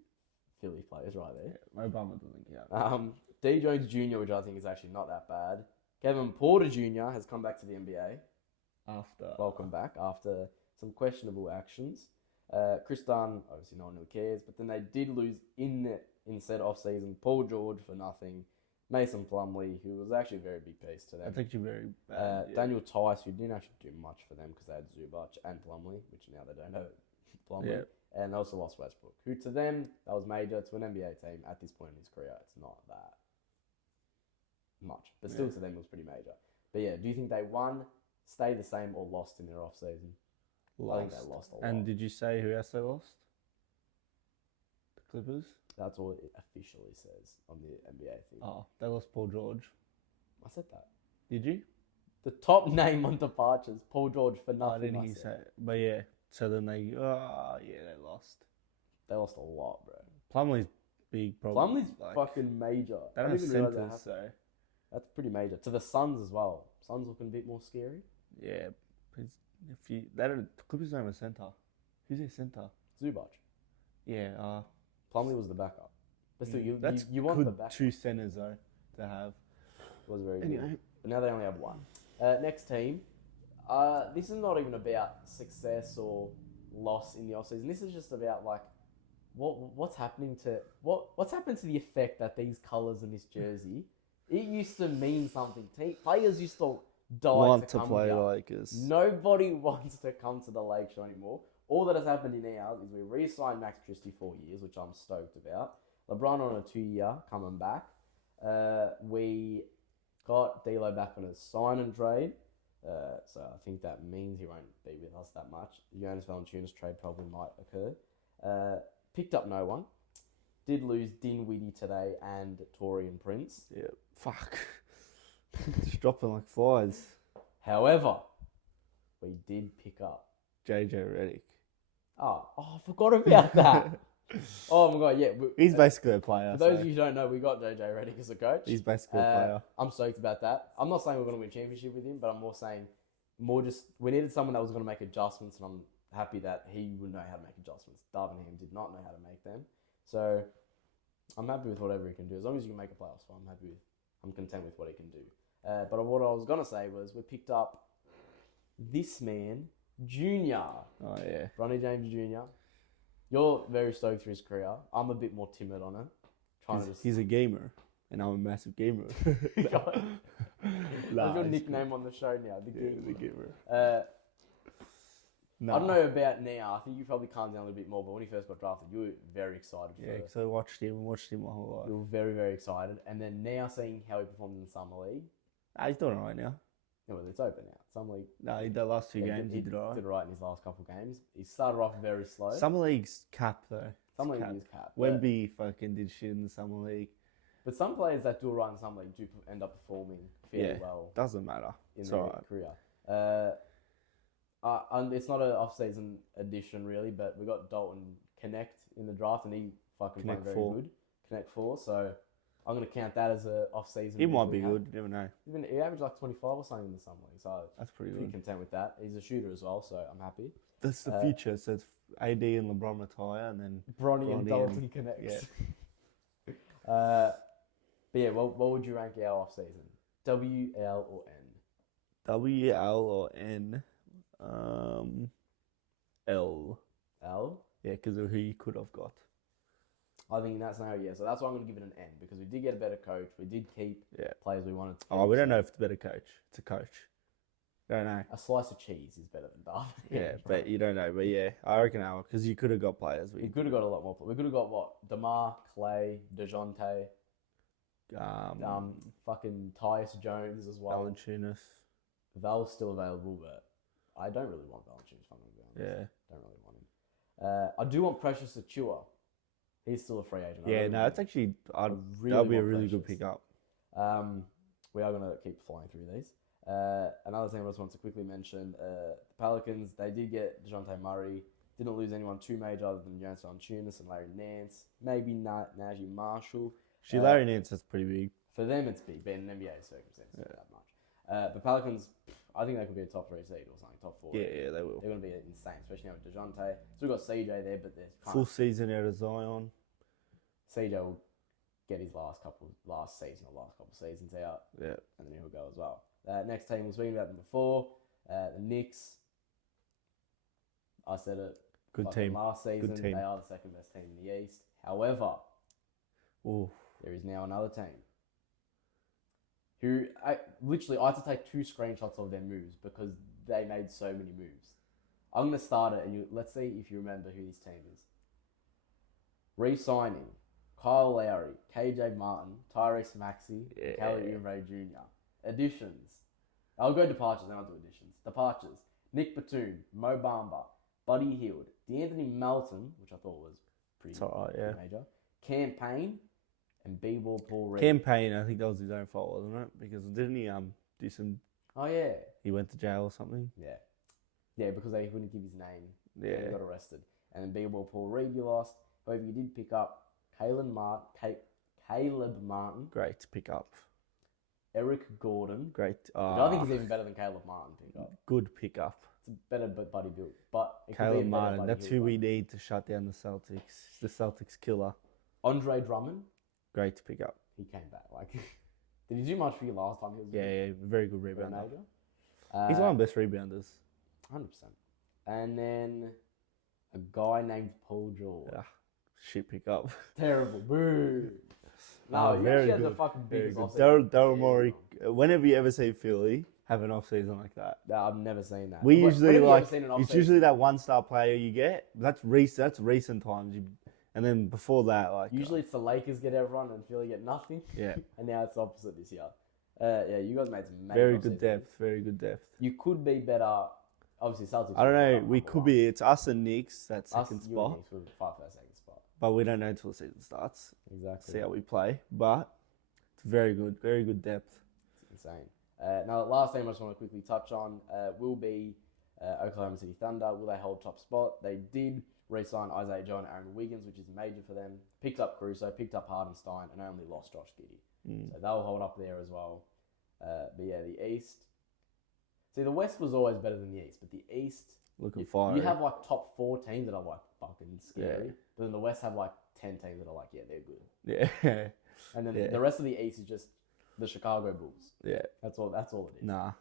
Philly players right there. Yeah, Mo Bamba doesn't count. D. Jones Jr., which I think is actually not that bad. Kevin Porter Jr. has come back to the NBA. Welcome back after some questionable actions. Chris Dunn, obviously no one really cares, but then they did lose in said off-season Paul George for nothing. Mason Plumlee, who was actually a very big piece to them. That's actually very bad. Daniel Tice, who didn't actually do much for them because they had Zubac and Plumlee, which now they don't have Plumlee. Yeah. And they also lost Westbrook, who to them, that was major. To an NBA team at this point in his career, it's not that much. But still to them, it was pretty major. But yeah, do you think they won, stayed the same, or lost in their off-season? I think they lost a lot. And did you say who else they lost? The Clippers. That's all it officially says on the NBA thing. Oh, they lost Paul George. I said that. Did you? The top name on departures, Paul George for I nothing. didn't I hear said. say it. But yeah, so then they lost. They lost a lot, bro. Plumlee's big problem. Plumlee's fucking major. They I don't have didn't even realize centers, that happened. so That's pretty major. To the Suns as well. Suns looking a bit more scary. yeah. The Clippers don't have a center. Who's their center? Zubac. Yeah, Plumlee was the backup. But still, that's you want good the backup. 2 centers though to have. It was very Anyway, good. But now they only have one. Next team. This is not even about success or loss in the offseason. This is just about like what's happening to what's happened to the effect that these colours in this jersey. It used to mean something. Players used to die want to to come play here. Lakers. Nobody wants to come to the Lake Show anymore. All that has happened in ours is we re-signed Max Christie 4 years, which I'm stoked about. LeBron on a 2-year coming back. We got D'Lo back on a sign and trade. So I think that means he won't be with us that much. Jonas Valanciunas trade probably might occur. Picked up no one. Did lose Dinwiddie today and Torian Prince. Yeah, fuck. Just dropping like flies. However, we did pick up. JJ Redick. Oh, I forgot about that. Oh my god, yeah. He's basically a player. For those of you who don't know, we got JJ Redick as a coach. He's basically a player. I'm stoked about that. I'm not saying we're going to win a championship with him, but I'm more saying just we needed someone that was going to make adjustments, and I'm happy that he would know how to make adjustments. Darvin Ham did not know how to make them. So I'm happy with whatever he can do. As long as you can make a playoff spot, I'm content with what he can do. But what I was going to say was we picked up this man, Junior. Oh, yeah. Bronny James Jr. You're very stoked for his career. I'm a bit more timid on it. He's a gamer, and I'm a massive gamer. That's your nickname on the show now, the gamer. The gamer. I don't know about now. I think you probably calmed down a little bit more, but when he first got drafted, you were very excited. Yeah, because I watched him my whole life. You were very, very excited. And then now seeing how he performed in the Summer League. He's doing all right now. Yeah, well, it's over now. Summer League. No, the last 2 games he did all right. Did all right in his last couple of games. He started off very slow. Summer League's cap, though. Summer League is cap. Wemby fucking did shit in the Summer League. But some players that do right in Summer League do end up performing fairly well. Doesn't matter. In their career. And it's not an off-season addition really, but we got Dalton Connect in the draft, and he fucking played very good. Connect 4, so I'm gonna count that as an off-season. He might be good. You never know. He averaged like 25 or something in the summer league, so that's pretty pretty good. content with that. He's a shooter as well, so I'm happy. That's the future. So it's AD and LeBron retire, and then Bronny and Dalton connects. Yeah. But yeah, what would you rank our off-season? W, L, or N? W, L, or N? L. L? Yeah, because of who you could have got. I think in that scenario, yeah. So that's why I'm going to give it an N, because we did get a better coach. We did keep players we wanted to keep. We don't know if it's a better coach. It's a coach. Don't know. A slice of cheese is better than Darvin. Yeah, but you don't know. But yeah, I reckon Al, because you could have got players. We could have got a lot more. We could have got what? DeMar, Clay, DeJounte, fucking Tyus Jones as well. Valanciunas. Val's still available, but I don't really want Valanciunas, if I'm going to be honest. Yeah. Don't really want him. I do want Precious Achua. He's still a free agent. Yeah, no, it's actually... that'll be a really good pickup. We are going to keep flying through these. Another thing I just want to quickly mention, the Pelicans, they did get DeJounte Murray. Didn't lose anyone too major other than Jonas Valanciunas and Larry Nance. Maybe Najee Marshall. Larry Nance, that's pretty big. For them, it's big, but in an NBA circumstances, not that much. The Pelicans, I think they could be a top 3 seed or something, top 4. Yeah, they will. They're going to be insane, especially now with DeJounte. Still got CJ there, but they're full season out of Zion. CJ will get his last couple seasons out. Yeah. And then he'll go as well. Next team, we've spoken about them before. The Knicks. I said it. Good team. Last season, Good team. They are the second best team in the East. However, there is now another team who I had to take 2 screenshots of their moves because they made so many moves. I'm going to start it, and let's see if you remember who this team is. Re-signing Kyle Lowry, KJ Martin, Tyrese Maxey, Kelly Oubre Jr. Additions. I'll go departures, then I'll do additions. Departures. Nick Batum, Mo Bamba, Buddy Hield, DeAnthony Melton, which I thought was pretty, It's alright, yeah. pretty major. Campaign and B-ball Paul Reed. Campaign, I think that was his own fault, wasn't it? Because didn't he do some? Oh yeah. He went to jail or something. Yeah. Yeah, because they wouldn't give his name. Yeah. And he got arrested. And then B-ball Paul Reed, you lost. However, you did pick up Caleb Martin, Great to pick up. Eric Gordon. Great. Which I think is even better than Caleb Martin pick up. Good pickup. It's a better buddy build. But it could be a Caleb better Martin. buddy That's build who we one. need to shut down the Celtics. He's the Celtics killer. Andre Drummond. Great to pick up. He came back. Like, did he do much for you last time? He was Yeah, very good very rebounder. major. He's one of the best rebounders. 100%. And then a guy named Paul George. Yeah. Shit pick up. Terrible. Boo. No, you very actually had the good. fucking Very biggest good. offseason. Daryl Morey. Whenever you ever see Philly have an off season like that, No, I've never seen that. we When usually have you ever like seen an it's off-season? usually that one star player you get. That's recent times. And then before that, like Usually it's the Lakers get everyone and Philly get nothing. yeah, And now it's the opposite this year. Yeah, you guys made some major very off-season good depth. Very good depth. You could be better. Obviously, Celtics. I don't know. are We number could one. be. It's us and Knicks that Us, second you and spot, Knicks would fight for that second spot. but we don't know until the season starts. Exactly. See how we play. But it's very good depth. It's insane. Now, the last thing I just want to quickly touch on will be Oklahoma City Thunder. Will they hold top spot? They did re-sign Isaiah Joe and Aaron Wiggins, which is major for them. Picked up Caruso, picked up Hardenstein, and only lost Josh Giddey. So they'll hold up there as well. But yeah, the East. See, the West was always better than the East, but the East, Looking fiery. you have like top 4 teams that are like fucking scary. Yeah. But then the West have like 10 teams that are like, yeah, they're good. Yeah, And then Yeah. the rest of the East is just the Chicago Bulls. yeah. That's all it is. Nah,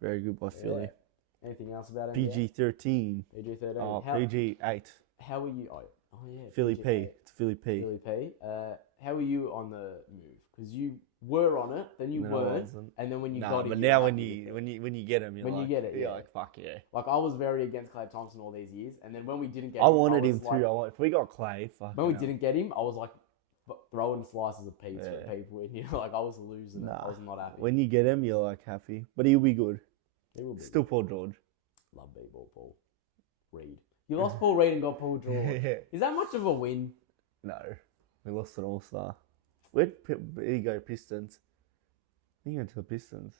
very good by Philly. Yeah. Anything else about it? PG-13. PG-13. Oh, how, PG-8. how are you? Oh yeah. Philly PG-8. P. It's Philly P. Philly P. How are you on the move? Because you were on it, then you No, I weren't, wasn't. and then when you Nah, got it, but you're now happy when with it. you get him, you're When you like, get it, you're yeah. like fuck yeah. Like I was very against Clay Thompson all these years, and then when we didn't get I him, wanted was him like, too. If we got Clay, fuck. When we didn't get him, I was like throwing slices of pizza at Yeah. people, and like I was losing it. I was not happy. When you get him, you're like happy, but he'll be good. He will be. Still Paul George. Love B-ball Paul Reed. You lost Paul Reed and got Paul George. Yeah. Is that much of a win? No, we lost an All-Star. Where'd he go? Pistons. He went to the Pistons.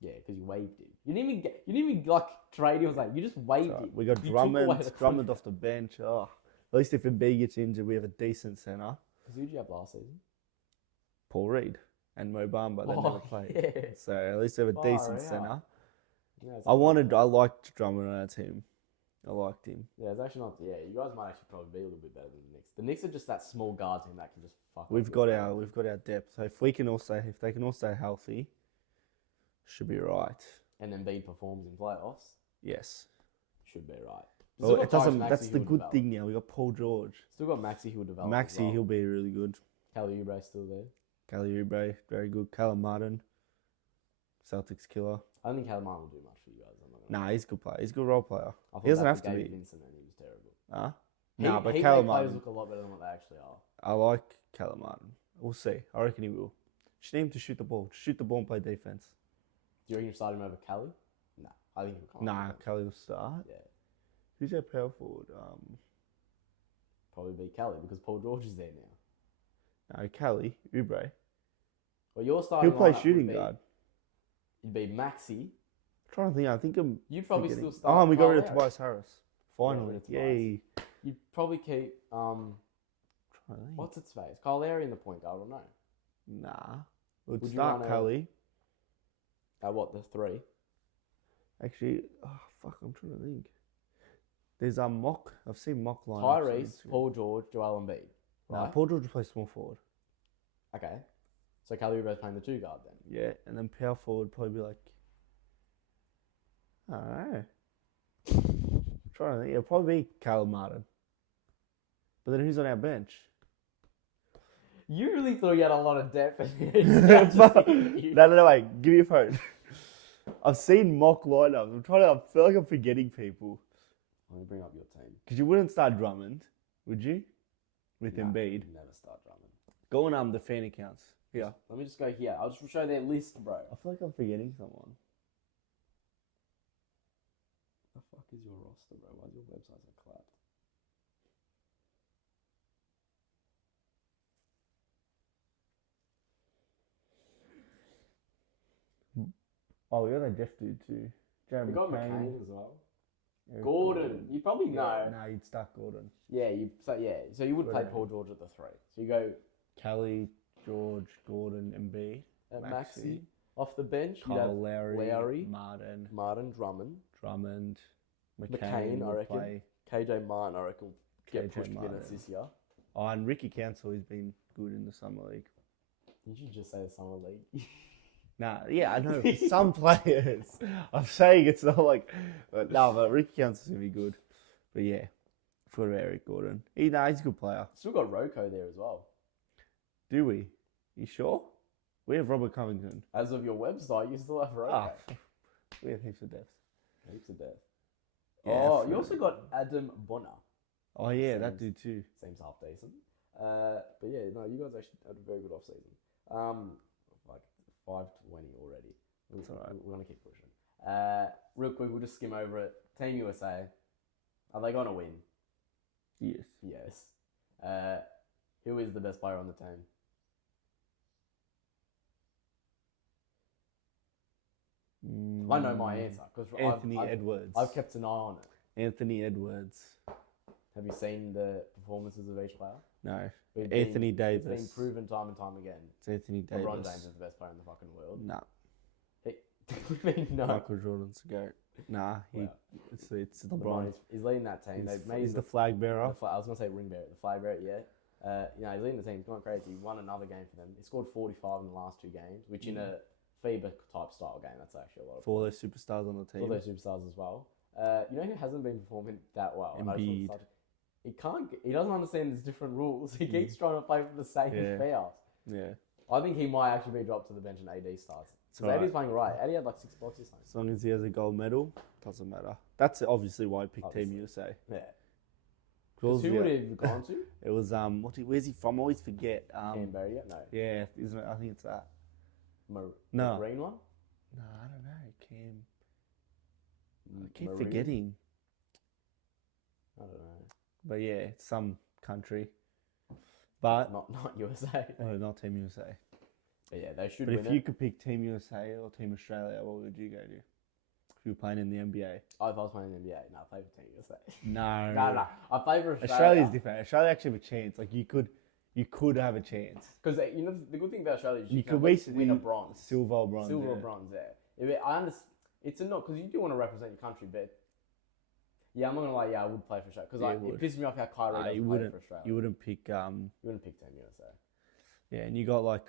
Yeah, because you waived him. You didn't even like trade him. You just waived So him. we got You took away Drummond. the Drummond contract. off the bench. Oh, at least if Embiid gets injured, we have a decent center. Because who did you have last season? Paul Reed and Mo Bamba. They never played. Yeah. So at least we have a Far decent out. center. Yeah, it's I liked Drummond on our team. I liked him. Yeah, it's actually not. Yeah, you guys might actually probably be a little bit better than the Knicks. The Knicks are just that small guard team that can just fuck. up We've your got our depth. So if they can all stay healthy, should be right. and then Embiid performs in playoffs, Yes. should be right. Well, Still it got doesn't. Tyrese That's Maxey the who will good develop. thing now. We got Paul George, Still got Maxi who will develop. Maxi. as well. He'll be really good. Kelly Oubre's still there. Kelly Oubre, very good. Callum Martin, Celtics killer. I don't think Caleb Martin will do much for you guys. I'm not gonna Nah, he's a good player. He's a good role player. I thought he doesn't that have for to Gabe be. Vincent and he was terrible. Huh? He, Nah, but he Callum made players Martin. look a lot better than what they actually are. I like Callum Martin. We'll see. I reckon he will. Just need him to shoot the ball. Just shoot the ball and play defense. Do you reckon you start him over Kelly? No, I think he'll come. Nah, Kelly will start. Yeah, Who's our power forward? probably be Kelly because Paul George is there now. No, Kelly Oubre. Well, your starting He'll play lineup would shooting be- guard. It'd be Maxi. I'm trying to think. I think I'm. You'd probably forgetting. still start. Oh, and we got Kyle rid of Lowry. Tobias Harris. Finally, rid of Tobias. yay! You'd probably keep Trying to think. what's its face? Kyle Lowry in the point guard, or no? Nah. We'd Would you start run Kelly. What the 3? Actually, oh fuck, I'm trying to think. There's a mock. I've seen mock lineups. on Tyrese, Instagram. Paul George, Joel Embiid. Nah, Right? Paul George will play small forward. Okay. So Kelly Oubre's playing the 2 guard then. Yeah, and then power forward probably be like. I don't know. I'm trying to think. It'll probably be Callum Martin. But then who's on our bench? You really thought you had a lot of depth in here. No, wait. Give me your phone. I've seen mock lineups. I feel like I'm forgetting people. Let me bring up your team. Because you wouldn't start Drummond, would you? With Nah, Embiid. Never start Drummond. Go on the fan accounts. Here. Let me just go here. I'll just show their list, bro. I feel like I'm forgetting someone. The fuck is your roster, bro? Why is your website so clapped? Oh, yeah, they Jeff dude too. Jared We got McCain. McCain as well. Eric Gordon, you probably know. Yeah, you'd start Gordon. Yeah, so you would play Gordon. Paul George at the 3. So you go Kelly, George, Gordon, Embiid. at Maxey. Maxi off the bench. You'd have Kyle Lowry, Martin, Drummond, McCain, I will reckon. play. KJ Martin, I reckon, get KJ pushed Martin. minutes this year. Oh, and Ricky Council, he's been good in the summer league. Did you just say the summer league? Nah, yeah, I know some players. I'm saying it's not like, but Ricky Council's gonna be good. But yeah, forgot about Eric Gordon. He's a good player. Still got Rocco there as well. Do we? You sure? We have Robert Covington. As of your website, you still have Rocco. We have heaps of depth. Heaps of depth. Yeah, you also got Adam Bonner. Oh yeah, that dude too. Seems half decent. But yeah, no, you guys actually had a very good off season. Like 5:20 already. That's alright. We're gonna keep pushing. Real quick, we'll just skim over it. Team USA, are they gonna win? Yes. Yes. Who is the best player on the team? I know my answer because Anthony Edwards. I've kept an eye on it. Anthony Edwards. Have you seen the performances of each player? No. It's Anthony It's Davis. been proven time and time again. It's Anthony Davis. LeBron James is the best player in the fucking world. Nah. I mean, no. Michael Jordan's a goat. Nah, Wow. it's LeBron. LeBron is leading that team. He's the flag bearer. I was gonna say ring bearer, the flag bearer. Yeah. He's leading the team. He's going crazy. He won another game for them. He scored 45 in the last 2 games, which in a FIBA type style game, that's actually a lot of For all those superstars on the team. all those superstars as well. You know who hasn't been performing that well? And I just Embiid. want to he doesn't understand these different rules. He keeps trying to play for the same fouls. Yeah. I think he might actually be dropped to the bench and AD starts. It's Because AD's alright. playing right. AD had like 6 blocks or something. As long as he has a gold medal, doesn't matter. That's obviously why I picked Obviously. Team USA. Yeah. Because Who would he have gone to? It was where's he from? I always forget. Canberra, yeah? No. Yeah, isn't it? I think it's that. No. No. Green one? No, I don't know. I keep Marine? forgetting. I don't know. But yeah, it's some country. But Not USA. no, not Team USA. But yeah, they should But win if you it. could pick Team USA or Team Australia, what would you go to? If you were playing in the NBA. Oh, if I was playing in the NBA, no, I play for Team USA. No. No. I play for Australia. Australia's different. Australia actually have a chance. Like you could have a chance. Because you know the good thing about Australia is You can could at least basically win a bronze, silver or bronze. silver or yeah. bronze. Yeah, I understand. It's a not because you do want to represent your country, but yeah, I'm not gonna lie. Yeah, I would play for Australia because Yeah, it you would. pisses me off how Kyrie doesn't you play wouldn't. for Australia. You wouldn't pick. You wouldn't pick Team USA. Yeah, and you got like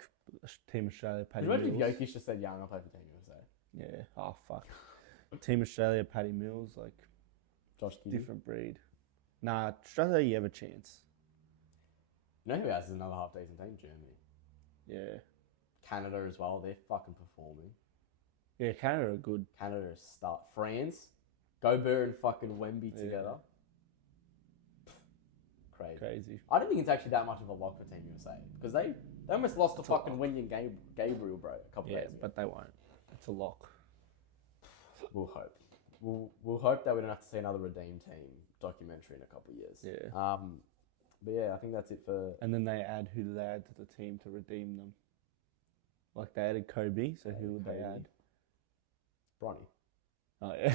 Team Australia. Paddy Imagine if Mills. Jokic just said, "Yeah, I'm gonna play for Team USA." Yeah. Oh fuck. Team Australia, Paddy Mills, like Josh Giddey. different breed. Nah, Australia, you have a chance. You know who else is another half decent team? Germany, Yeah. Canada as well. They're fucking performing. Yeah, Canada are good. Canada is start. France, Gobert and fucking Wemby Yeah. together. Crazy. Crazy. I don't think it's actually that much of a lock for Team USA because they almost lost to fucking Wenyan Gabriel, bro, a couple Yeah, days ago. but they won't. It's a lock. We'll hope. We'll hope that we don't have to see another Redeem Team documentary in a couple of years. Yeah. But yeah, I think that's it for. And then who do they add to the team to redeem them? Like they added Kobe, so who would they Kobe. add? Bronny. Oh yeah.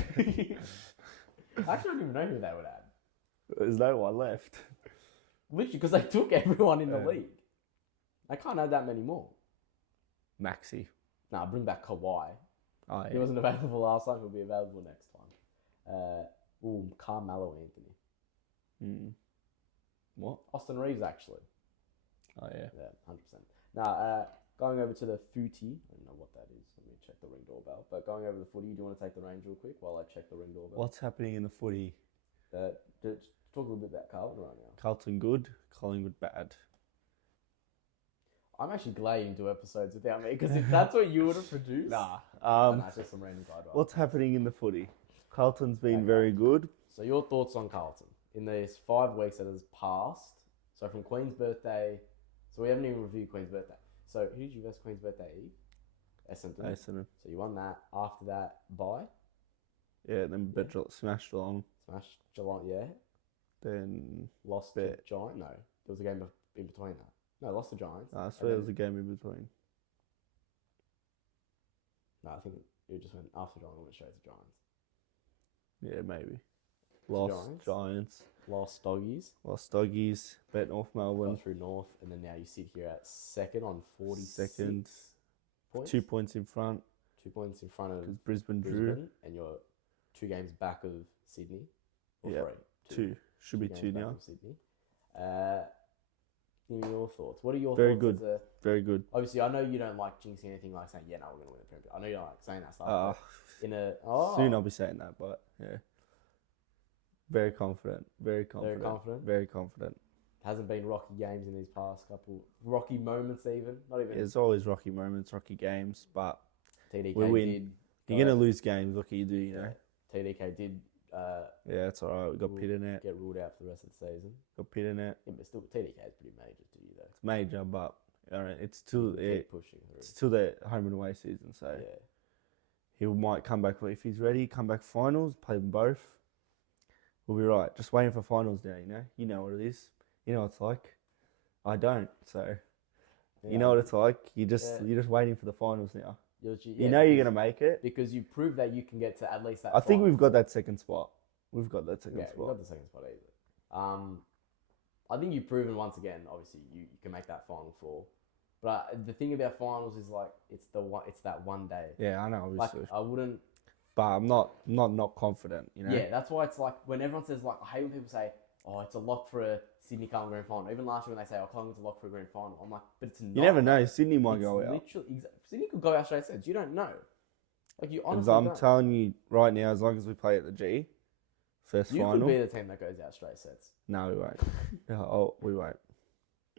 Actually, I don't even know who they would add. There's no one left. Literally, because they took everyone in the Yeah. league. They can't add that many more. Maxi. Nah, bring back Kawhi. Oh He yeah. wasn't available last time. He'll be available next time. Carmelo Anthony. Mm. What? Austin Reeves, actually. Oh yeah. Yeah, 100%. Now, going over to the footy. I don't know what that is. Let me check the ring doorbell. But going over the footy, do you want to take the range real quick while I check the ring doorbell? What's happening in the footy? Just talk a little bit about Carlton right now. Carlton good, Collingwood bad. I'm actually glad you didn't do episodes without me because if that's what you would have produced, Nah. nah, it's just some random guy. What's happening in the footy? Carlton's been Okay. very good. So your thoughts on Carlton in these 5 weeks that has passed? So from Queen's birthday, so we haven't even reviewed Queen's birthday. So who did you verse Queen's birthday Eve? Essendon. Essendon. So you won that. After that, bye. Yeah, then smashed Geelong. Smashed Geelong, yeah. Then Lost to Giant. No, there was a game in between that. No, lost to Giants. I And swear there then- was a game in between. No, I think it just went after Geelong, went straight to Giants. Yeah, maybe. Giants? Giants. Lost Doggies. Lost Doggies. Bet North Melbourne. Got through North, and then now you sit here at second on 46 Second. points. 2 points in front. 2 points in front of Because Brisbane drew. and you're 2 games back of Sydney. Or Yeah, 3? 2. Should be games 2 back now. of Sydney. Give me your thoughts. What are your Very thoughts? good. Very good. Obviously, I know you don't like jinxing anything like saying, yeah, no, we're going to win the Premier. I know you don't like saying that stuff. but Soon I'll be saying that, but yeah. Very confident. Very confident. Very confident? Very confident. Hasn't been rocky games in these past couple. Rocky moments, even. Not even. There's always rocky moments, rocky games, but TDK we win. did. You're going to lose games. Look at you do, you know. TDK did. Yeah, it's all right. We got Pitt in it. Get ruled out for the rest of the season. Got Pitt in it. Yeah, but still, TDK is pretty major to you, though. It's major, but it's still Keep pushing through. it's still the home and away season, so Yeah. he might come back if he's ready. Come back finals, play them both. We'll be right. Just waiting for finals now. You know what it is. You know what it's like. I don't, so you know what it's like. You're just waiting for the finals now. You know you're gonna make it because you proved that you can get to at least that. I think we've got that second spot. We've got that second spot. We've got the second spot easily. I think you've proven once again. Obviously, you can make that final four. But the thing about finals is like it's that one day. Yeah, I know. Obviously, like I wouldn't. But I'm not confident. You know. Yeah, that's why it's like when everyone says like I hate when people say, "Oh, it's a lock for a Sydney Carlton grand final." Even last year when they say, "Oh, Collingwood's a lock for a grand final," I'm like, "But it's not." You never know. Sydney might go out. Sydney could go out straight sets. You don't know. Like you honestly I'm don't. telling you right now, as long as we play at the G, first final. You could be the team that goes out straight sets. No, we won't. We won't.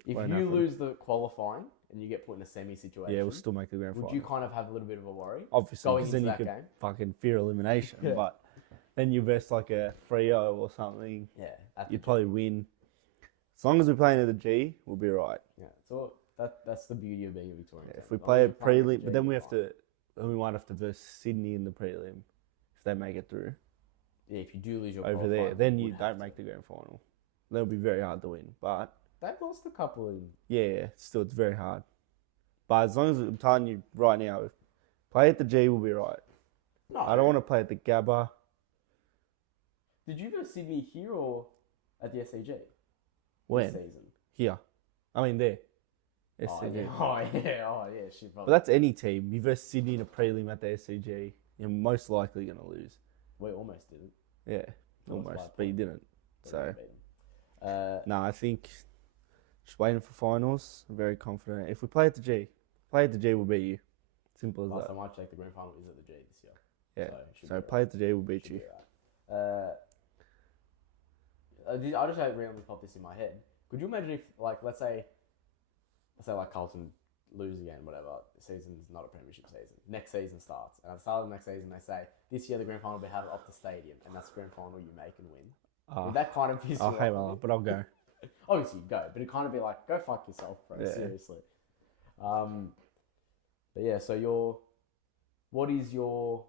If you lose the qualifying and you get put in a semi situation, yeah, we'll still make the grand final. Would you kind of have a little bit of a worry? Obviously, going because into then you that could game? fucking fear elimination. Yeah. But then you vest like a 3-0 or something. Yeah, you'd probably win. As long as we're playing at the G, we'll be right. Yeah, so that's the beauty of being a Victorian. Yeah, if we play a prelim, but then we might have to verse Sydney in the prelim if they make it through. Yeah, if you do lose your over there, then you don't make the grand final. That'll be very hard to win. But they've lost a couple in. Yeah, still it's very hard. But as long as I'm telling you right now, if play at the G, we'll be right. No, I don't want to play at the Gabba. Did you verse Sydney here or at the SCG? When? This season. Here. I mean there. SCG. Shit, but that's any team. You verse Sydney in a prelim at the SCG, you're most likely going to lose. We almost didn't. Yeah, almost. But you didn't. So, no, I think just waiting for finals. I'm very confident. If we play at the G, we'll beat you. Simple as that. Last time I checked, the grand final is at the G this year. Yeah. So play at the G, we'll beat you. I just randomly popped this in my head. Could you imagine if, like, let's say like Carlton lose again, whatever, the season's not a premiership season. Next season starts, and at the start of the next season they say, this year the grand final will be held at the stadium, and that's the grand final you make and win. Would that kind of piss you off? Hey, well, but I'll go. Obviously you go, but it kind of be like, go fuck yourself, bro, seriously. But yeah, so what is your,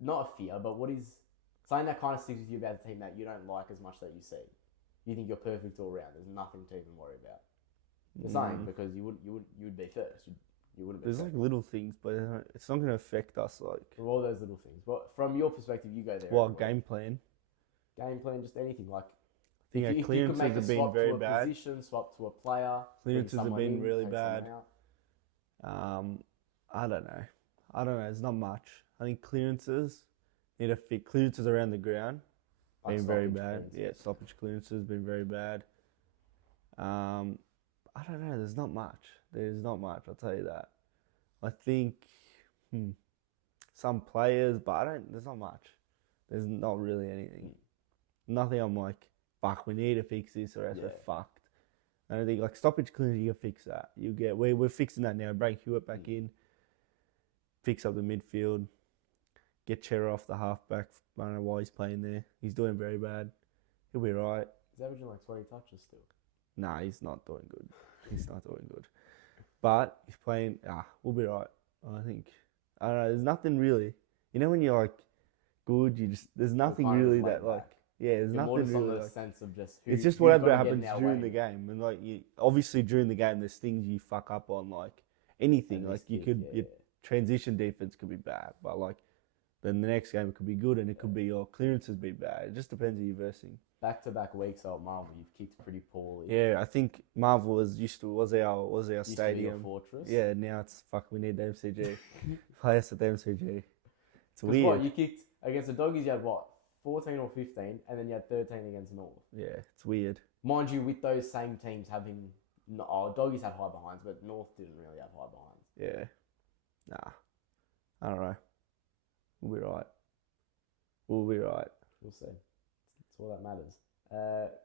not a fear, but what is something that kind of sticks with you about the team that you don't like as much that you see? You think you're perfect all round. There's nothing to even worry about. You're saying because you would be first. You wouldn't be. There's like little things, but it's not going to affect us. Like all those little things. But from your perspective, you go there. Well, game plan, just anything. Like I think our clearances have been very bad. Position, swap to a player. Clearances have been really bad. I don't know. There's not much. I think clearances need to fix. Clearances around the ground. Been very bad. Yeah, stoppage clearances been very bad. I don't know. There's not much. I'll tell you that. I think some players, but there's not much. There's not really anything. Nothing. I'm like, fuck. We need to fix this, or else we're fucked. I don't think like stoppage clearances. You can fix that. We're fixing that now. Bring Hewitt back in. Fix up the midfield. Get Chera off the halfback. I don't know why he's playing there. He's doing very bad. He'll be right. He's averaging like 20 touches still. Nah, he's not doing good. But he's playing. We'll be right. I think. I don't know. There's nothing really. You know when you're like good, there's nothing really that like. Yeah, there's nothing really. Like, sense of just. It's just whatever happens during the game, and like obviously during the game, there's things you fuck up on like anything. And Like this you kid, could yeah, your transition defense could be bad, but like then the next game it could be good, and it could be your clearances be bad. It just depends who you're versing. back-to-back weeks at Marvel, you've kicked pretty poorly. Yeah, I think Marvel was our Used stadium. to be your fortress. Yeah, now it's fuck. We need the MCG. Play us at the MCG. It's Because weird. what, you kicked against the Doggies, you had what, 14 or 15, and then you had 13 against North. Yeah, it's weird. Mind you, with those same teams having, Doggies had high behinds, but North didn't really have high behinds. Yeah. Nah. I don't know. We'll be right. We'll be right. We'll see. That's all that matters.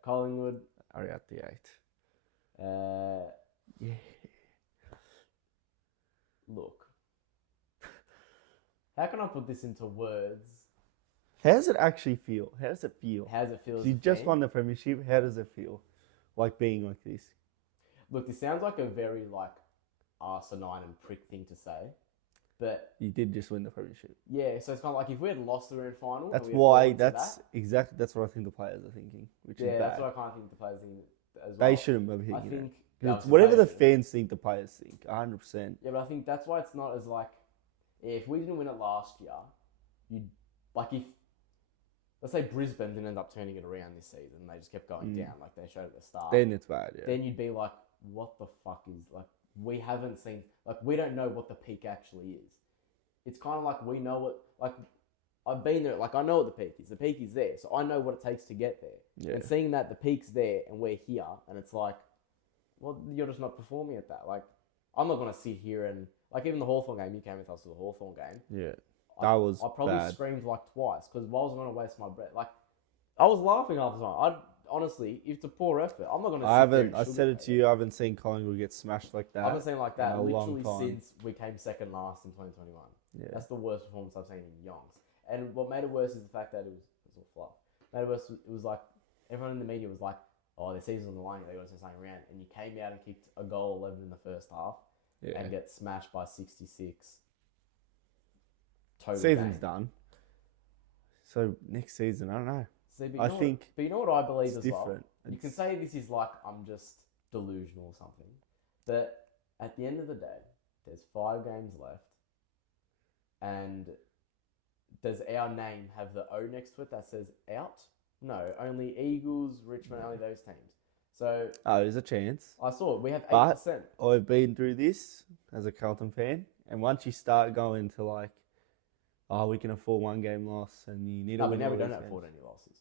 Collingwood. Are at the 8. Yeah. Look. How can I put this into words? How does it actually feel? How does it feel? How does it feel? You just won the premiership. How does it feel? Like being like this? Look, this sounds like a very asinine and prick thing to say, but you did just win the premiership. Yeah, so it's kind of like if we had lost the grand final. That's why. That's exactly. That's what I think the players are thinking, which is bad. That's what I kind of think the players think as well. They shouldn't be thinking. I think it's whatever the fans think, the players think. 100%. Yeah, but I think that's why it's not as if we didn't win it last year, you'd if. Let's say Brisbane didn't end up turning it around this season and they just kept going down like they showed at the start. Then it's bad, yeah. Then you'd be like, what the fuck is, we haven't seen, we don't know what the peak actually is. It's kind of like we know what, I've been there, I know what the peak is. The peak is there, so I know what it takes to get there. Yeah. And seeing that the peak's there and we're here, and it's like, well, you're just not performing at that. I'm not going to sit here and, even the Hawthorn game, you came with us to the Hawthorn game. Yeah. I probably bad. Screamed twice because I wasn't going to waste my breath. I was laughing half the time. Honestly, if it's a poor effort, I'm not going to. I said it to you. I haven't seen Collingwood get smashed like that. I haven't seen like that literally long time. Since we came second last in 2021. Yeah. That's the worst performance I've seen in yonks. And what made it worse is the fact that it was all fluff. Made it worse. It was everyone in the media was like, "Oh, the season's on the line. They got to say something around." And you came out and kicked a goal 11 in the first half, and get smashed by 66. Season's done. So next season, I don't know. See, but you know what I believe as different. Well? You can say this is I'm just delusional or something. But at the end of the day, there's 5 games left. And does our name have the O next to it that says out? No, only Eagles, Richmond, only those teams. So there's a chance. I saw it. We have 8%. But I've been through this as a Carlton fan. And once you start going to we can afford 1 game loss and you need to win. But now we don't afford any losses.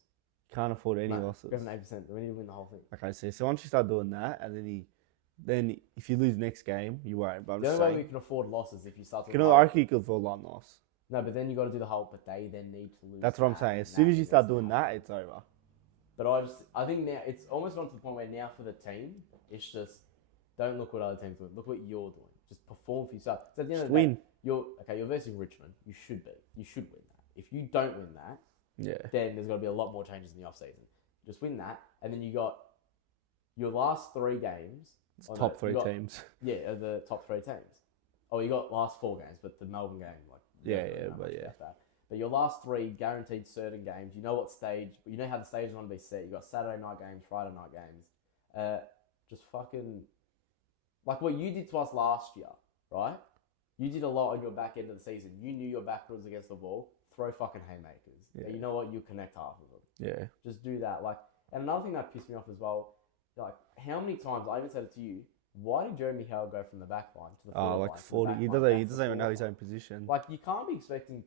Can't afford any losses. We have an 8%. We need to win the whole thing. Okay, so once you start doing that, and then if you lose next game, you won't. But the only way we can afford losses if you start to. I reckon you could afford 1 loss. No, but then you got to do the whole. But they then need to lose. That's what I'm saying. As soon as you start doing that, it's over. But I think now it's almost gone to the point where now for the team, it's just don't look what other teams do. Look what you're doing. Just perform for yourself. So at the end of the day, you're versing Richmond. You should win that. If you don't win that, then there's got to be a lot more changes in the off season. Just win that, and then you got your last 3 games. Top 3 teams. Yeah, the top 3 teams. Oh, you got last 4 games, but the Melbourne game, But your last 3 guaranteed certain games. You know what stage. You know how the stage is going to be set. You got Saturday night games, Friday night games. Just fucking what you did to us last year, right? You did a lot on your back end of the season. You knew your back was against the wall. Throw fucking haymakers. Yeah. You know what? You connect half of them. Yeah. Just do that. And another thing that pissed me off as well, how many times, I even said it to you, why did Jeremy Howard go from the back line to the forward line? 40. He doesn't even know his own position. You can't be expecting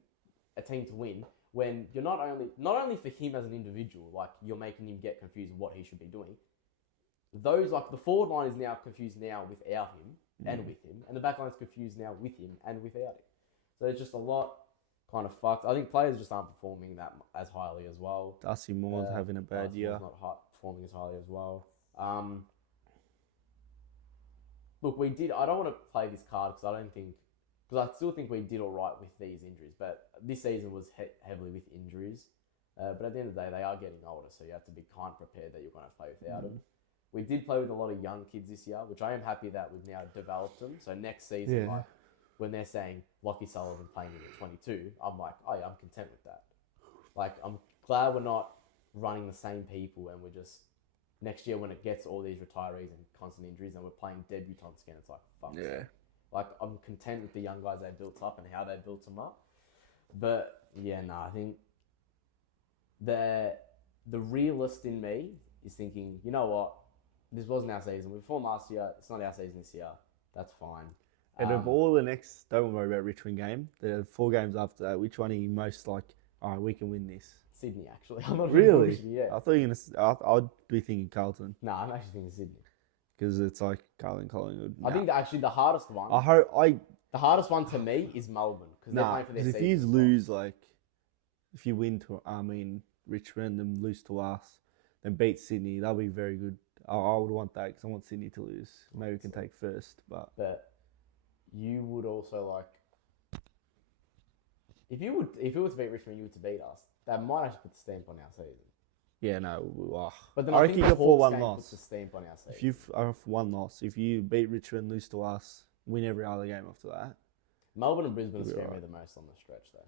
a team to win when you're not only for him as an individual, you're making him get confused what he should be doing. Those, the forward line is now confused now without him and with him, and the back line is confused now with him and without him. So it's just a lot kind of fucked. I think players just aren't performing that as highly as well. Darcy Moore's having a bad year. Not performing as highly as well. Look, I don't want to play this card because I still think we did all right with these injuries, but this season was heavily with injuries. But at the end of the day, they are getting older, so you have to be kind of prepared that you're going to play without them. We did play with a lot of young kids this year, which I am happy that we've now developed them. So next season, when they're saying Lockie Sullivan playing at 22, I'm like, oh yeah, I'm content with that. I'm glad we're not running the same people and we're just, next year when it gets all these retirees and constant injuries and we're playing debutants again, it's fuck. Yeah. Like, I'm content with the young guys they built up and how they built them up. But yeah, no, I think the realist in me is thinking, you know what, this wasn't our season. We performed last year. It's not our season this year. That's fine. Out of all the next, don't worry about Richmond game. There are 4 games after that. Which one are you most like? All right, we can win this. Sydney, actually. I'm not Really? Sydney, yeah. I thought you were gonna. I'd be thinking Carlton No, I'm actually thinking Sydney. because it's like Carlton, Collingwood. I think that actually the hardest one. The hardest one to me is Melbourne because they're playing for their season. If you lose, like, if you win to, Richmond and lose to us, then beat Sydney, that'll be very good. I would want that because I want Sydney to lose. Maybe we can take first, but you would also like if you were to beat Richmond, you were to beat us. That might actually put the stamp on our season. yeah, no. But then I I reckon think you the got Hawks 4-1 game loss. puts the stamp on our season. If you've one loss, if you beat Richmond, lose to us, win every other game after that. Melbourne and Brisbane You'll be scare me alright. the most on the stretch, though.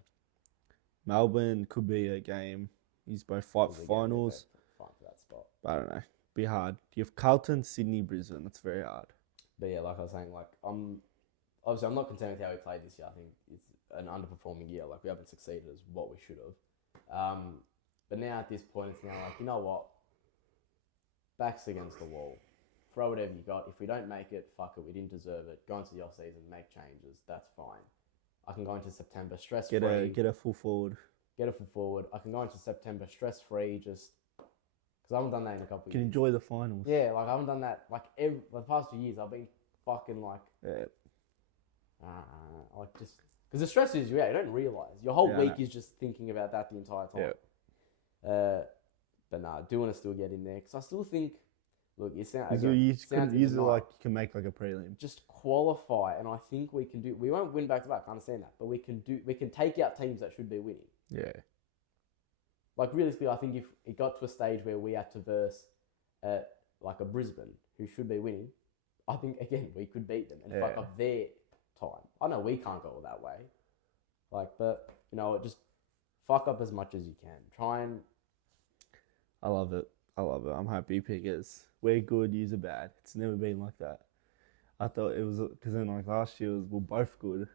Melbourne could be a game. He's both fight for finals. Fight for that spot. But I don't know. Be hard. You have Carlton, Sydney, Brisbane. That's very hard. But yeah, like I was saying, like I'm not content with how we played this year. I think it's an underperforming year. Like we haven't succeeded as what we should have. But now at this point, it's now like, you know what? Backs against the wall. Throw whatever you got. If we don't make it, fuck it. We didn't deserve it. Go into the off season, make changes. That's fine. I can go into September stress free. Get a full forward. Get a full forward. I can go into September stress free. Just because I haven't done that in a couple of Can years. enjoy the finals. Yeah, like I haven't done that like the past 2 years. I've been fucking like, like just because the stress is you don't realize your whole week is just thinking about that the entire time. Yeah. But nah, do want to still get in there because I still think, look, you can make like a prelim. Just qualify, and I think we can do. We won't win back to back. I understand that, but we can do. We can take out teams that should be winning. Yeah. Like realistically, I think if it got to a stage where we had to verse, like a Brisbane who should be winning, I think again we could beat them and fuck up their time. I know we can't go all that way, like, but just fuck up as much as you can. Try and. I love it. I'm happy because we're good, you're bad. It's never been like that. I thought it was because then like last year we're both good.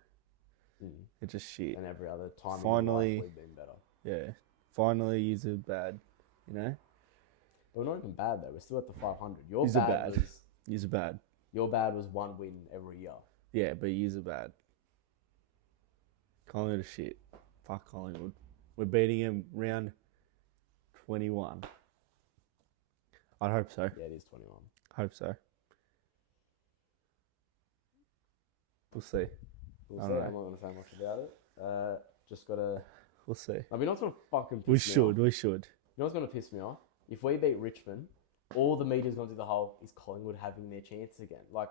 It's just shit. And every other time Finally, in life, we've been better. Yeah. Finally, you're bad. But we're not even bad though. We're still at the 500. You're bad. Your bad was 1 win every year. Yeah, but you're bad. Collingwood is shit. Fuck Collingwood. We're beating him round 21. I'd hope so. Yeah, it is 21. Hope so. We'll see. I'm not going to say much about it. Just got to... We'll see. I mean, what's going to fucking piss me off? We should. You know what's going to piss me off? If we beat Richmond, all the media's gone through the whole, is Collingwood having their chance again? Like,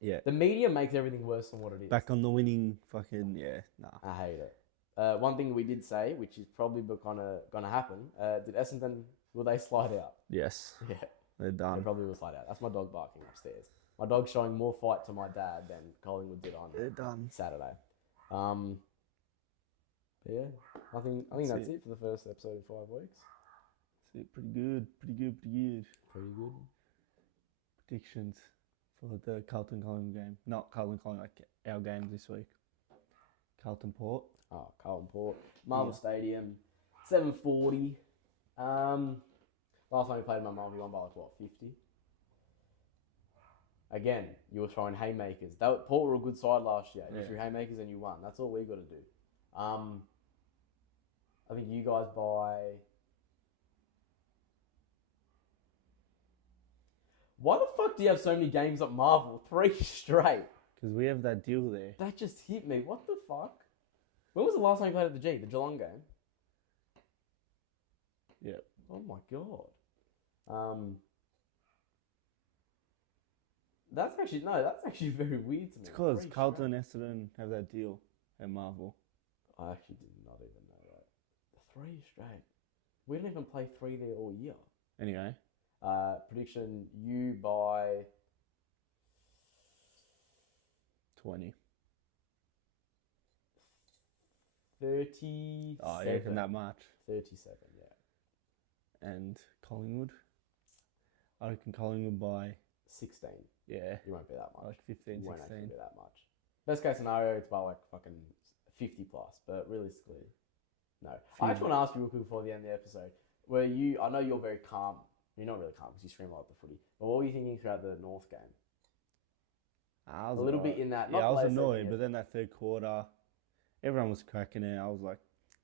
Yeah. The media makes everything worse than what it is. Back on the winning fucking... Yeah, nah. I hate it. One thing we did say, which is probably going to happen, did Essendon... Will they slide out? Yes. Yeah. They're done. They probably will slide out. That's my dog barking upstairs. My dog's showing more fight to my dad than Collingwood did on Saturday. But yeah, I think that's it for the first episode in 5 weeks. That's it. Pretty good. Pretty good. Predictions for the Carlton Collingwood game. Not Carlton Collingwood, like our games this week. Carlton Port. Oh, Carlton Port. Marvel Stadium, 7:40. Last time we played my mum, we won by 50? Again, you were throwing haymakers. Port were a good side last year. You threw haymakers and you won. That's all we got to do. I think you guys by... Why the fuck do you have so many games at Marvel? 3 straight. Because we have that deal there. That just hit me. What the fuck? When was the last time you played at the G? The Geelong game? Yeah. Oh my god. That's actually very weird to me. It's because Carlton and Essendon have that deal at Marvel. I actually did not even know that. 3 straight. We didn't even play 3 there all year. Anyway. Prediction, you by 20. 37. Oh, yeah, isn't that much? 37, yeah. And Collingwood? I reckon Collingwood by 16. Yeah, You won't be that much. like 15, You won't actually 16. be that much. Best case scenario, it's about like fucking 50 plus, but realistically, no. I actually want to ask you real quick before the end of the episode. I know you're very calm. You're not really calm because you stream a lot of the footy. But what were you thinking throughout the North game? I was A little alright. bit in that. Yeah, I was players annoyed, taking but it. then that third quarter, everyone was cracking it. I was like,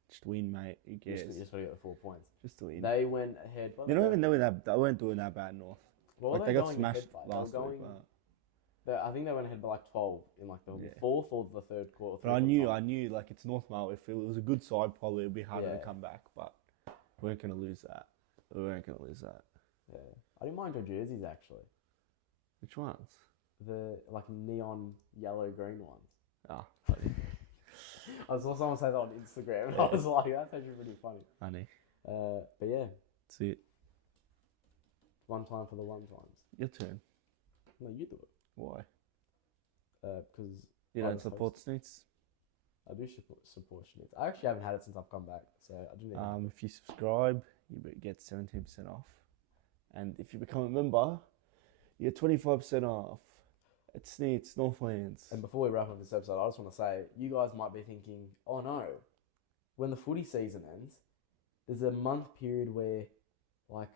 just win, mate. Who You cares? just got to get the 4 points. Just to win. They went ahead. They're not even doing that. They weren't doing that bad, North. What Like were they got going smashed ahead by? last They were week. going, But I think they went ahead by like 12 in like the Yeah. fourth or the third quarter. I knew, like it's North Male. If it was a good side, probably it'd be harder Yeah. to come back. But we weren't gonna lose that. Yeah, I didn't mind your jerseys actually. Which ones? The like neon yellow green ones. Ah, I saw someone say that on Instagram, and Yeah. I was like, that's actually pretty funny. funny. But yeah, That's it. one time for the one times. Your turn. No, you do it. Why? Because You I don't just support Snoots? I do support Schnitz. I actually haven't had it since I've come back, so I didn't. Even If you subscribe, you get 17% off. And if you become a member, you get 25% off. At Sneets, Northlands. And before we wrap up this episode, I just want to say, you guys might be thinking, oh no, when the footy season ends, there's a month period where, like,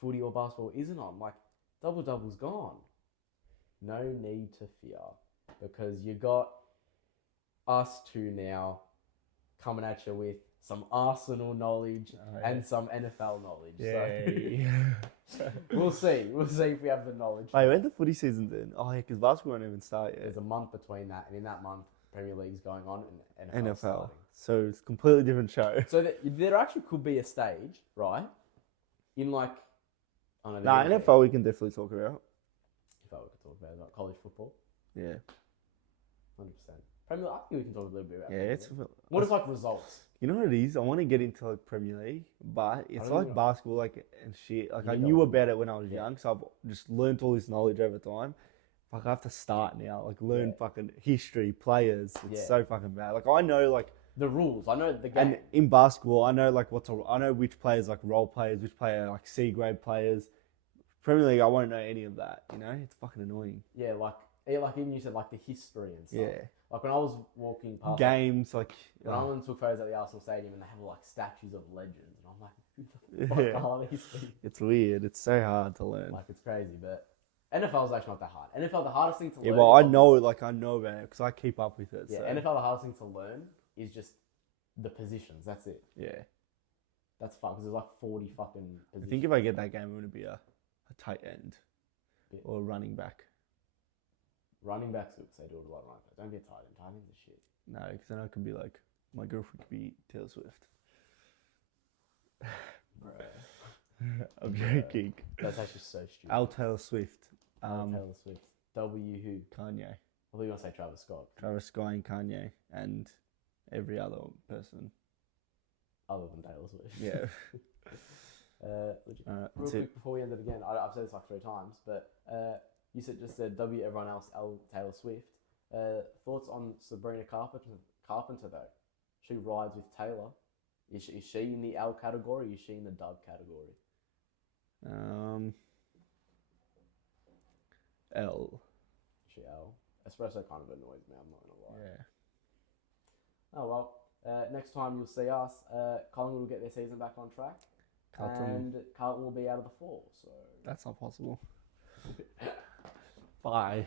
footy or basketball isn't on. Like, Double's gone. No need to fear, because you got us two now coming at you with some Arsenal knowledge and some NFL knowledge. Yay. So we'll see. We'll see if we have the knowledge. Wait, when the footy season's in? Oh, yeah, because basketball won't even start yet. There's a month between that, and in that month, Premier League's going on and NFL. NFL. So it's a completely different show. So there actually could be a stage, right? In like, I don't know. Nah, NFL we can definitely talk about. If I were to talk about it, like college football, Yeah. 100%. Premier League, I think we can talk a little bit about. Yeah, Premier it's. League. What is like results? You know what it is? I want to get into like Premier League, but it's don't like know. basketball, like and shit. Like You I don't knew know. about it when I was Yeah. young, so I've just learned all this knowledge over time. Like I have to start now, like learn Yeah. fucking history, players. It's Yeah. so fucking bad. Like I know like, The rules. I know the game. and in basketball, I know like I know which players like role players, which player like C grade players. Premier League, I won't know any of that. You know, it's fucking annoying. Yeah, like even you said like the history and stuff. Yeah, Like when I was walking past. games like. When I went and took photos at the Arsenal Stadium and they have like statues of legends, and I'm like, who the fuck Yeah. are these people? It's weird. It's so hard to learn. Like it's crazy, but NFL is actually not that hard. NFL, the hardest thing to Yeah, learn. well, is I know about it because I keep up with it. Yeah, so. NFL, the hardest thing to learn is just the positions. That's it. Yeah. That's fun because there's like 40 fucking I positions. think if I get that game, I'm going to be a tight end Yeah. or a running back. Running backs, good because they do it a lot of running backs. Don't be a tight end. Tight ends are shit. No, because then I could be like, my girlfriend could be Taylor Swift. I'm joking. That's actually so stupid. Al Taylor Swift. Taylor Swift. W who? Kanye. I thought you were going to say Travis Scott. Travis Scott and Kanye and every other person. Other than Taylor Swift. Yeah. Legit. Alright, Real that's quick it. before we end it again, I've said this like 3 times, but you just said W everyone else, L Taylor Swift. Thoughts on Sabrina Carpenter though? She rides with Taylor. Is she in the L category? Is she in the dub category? L. Is she L? Espresso kind of annoys me. I'm not gonna lie. Yeah. Oh well. Next time you'll see us, Collingwood will get their season back on track, Carlton. and Carlton will be out of the fall. So That's not possible. Bye.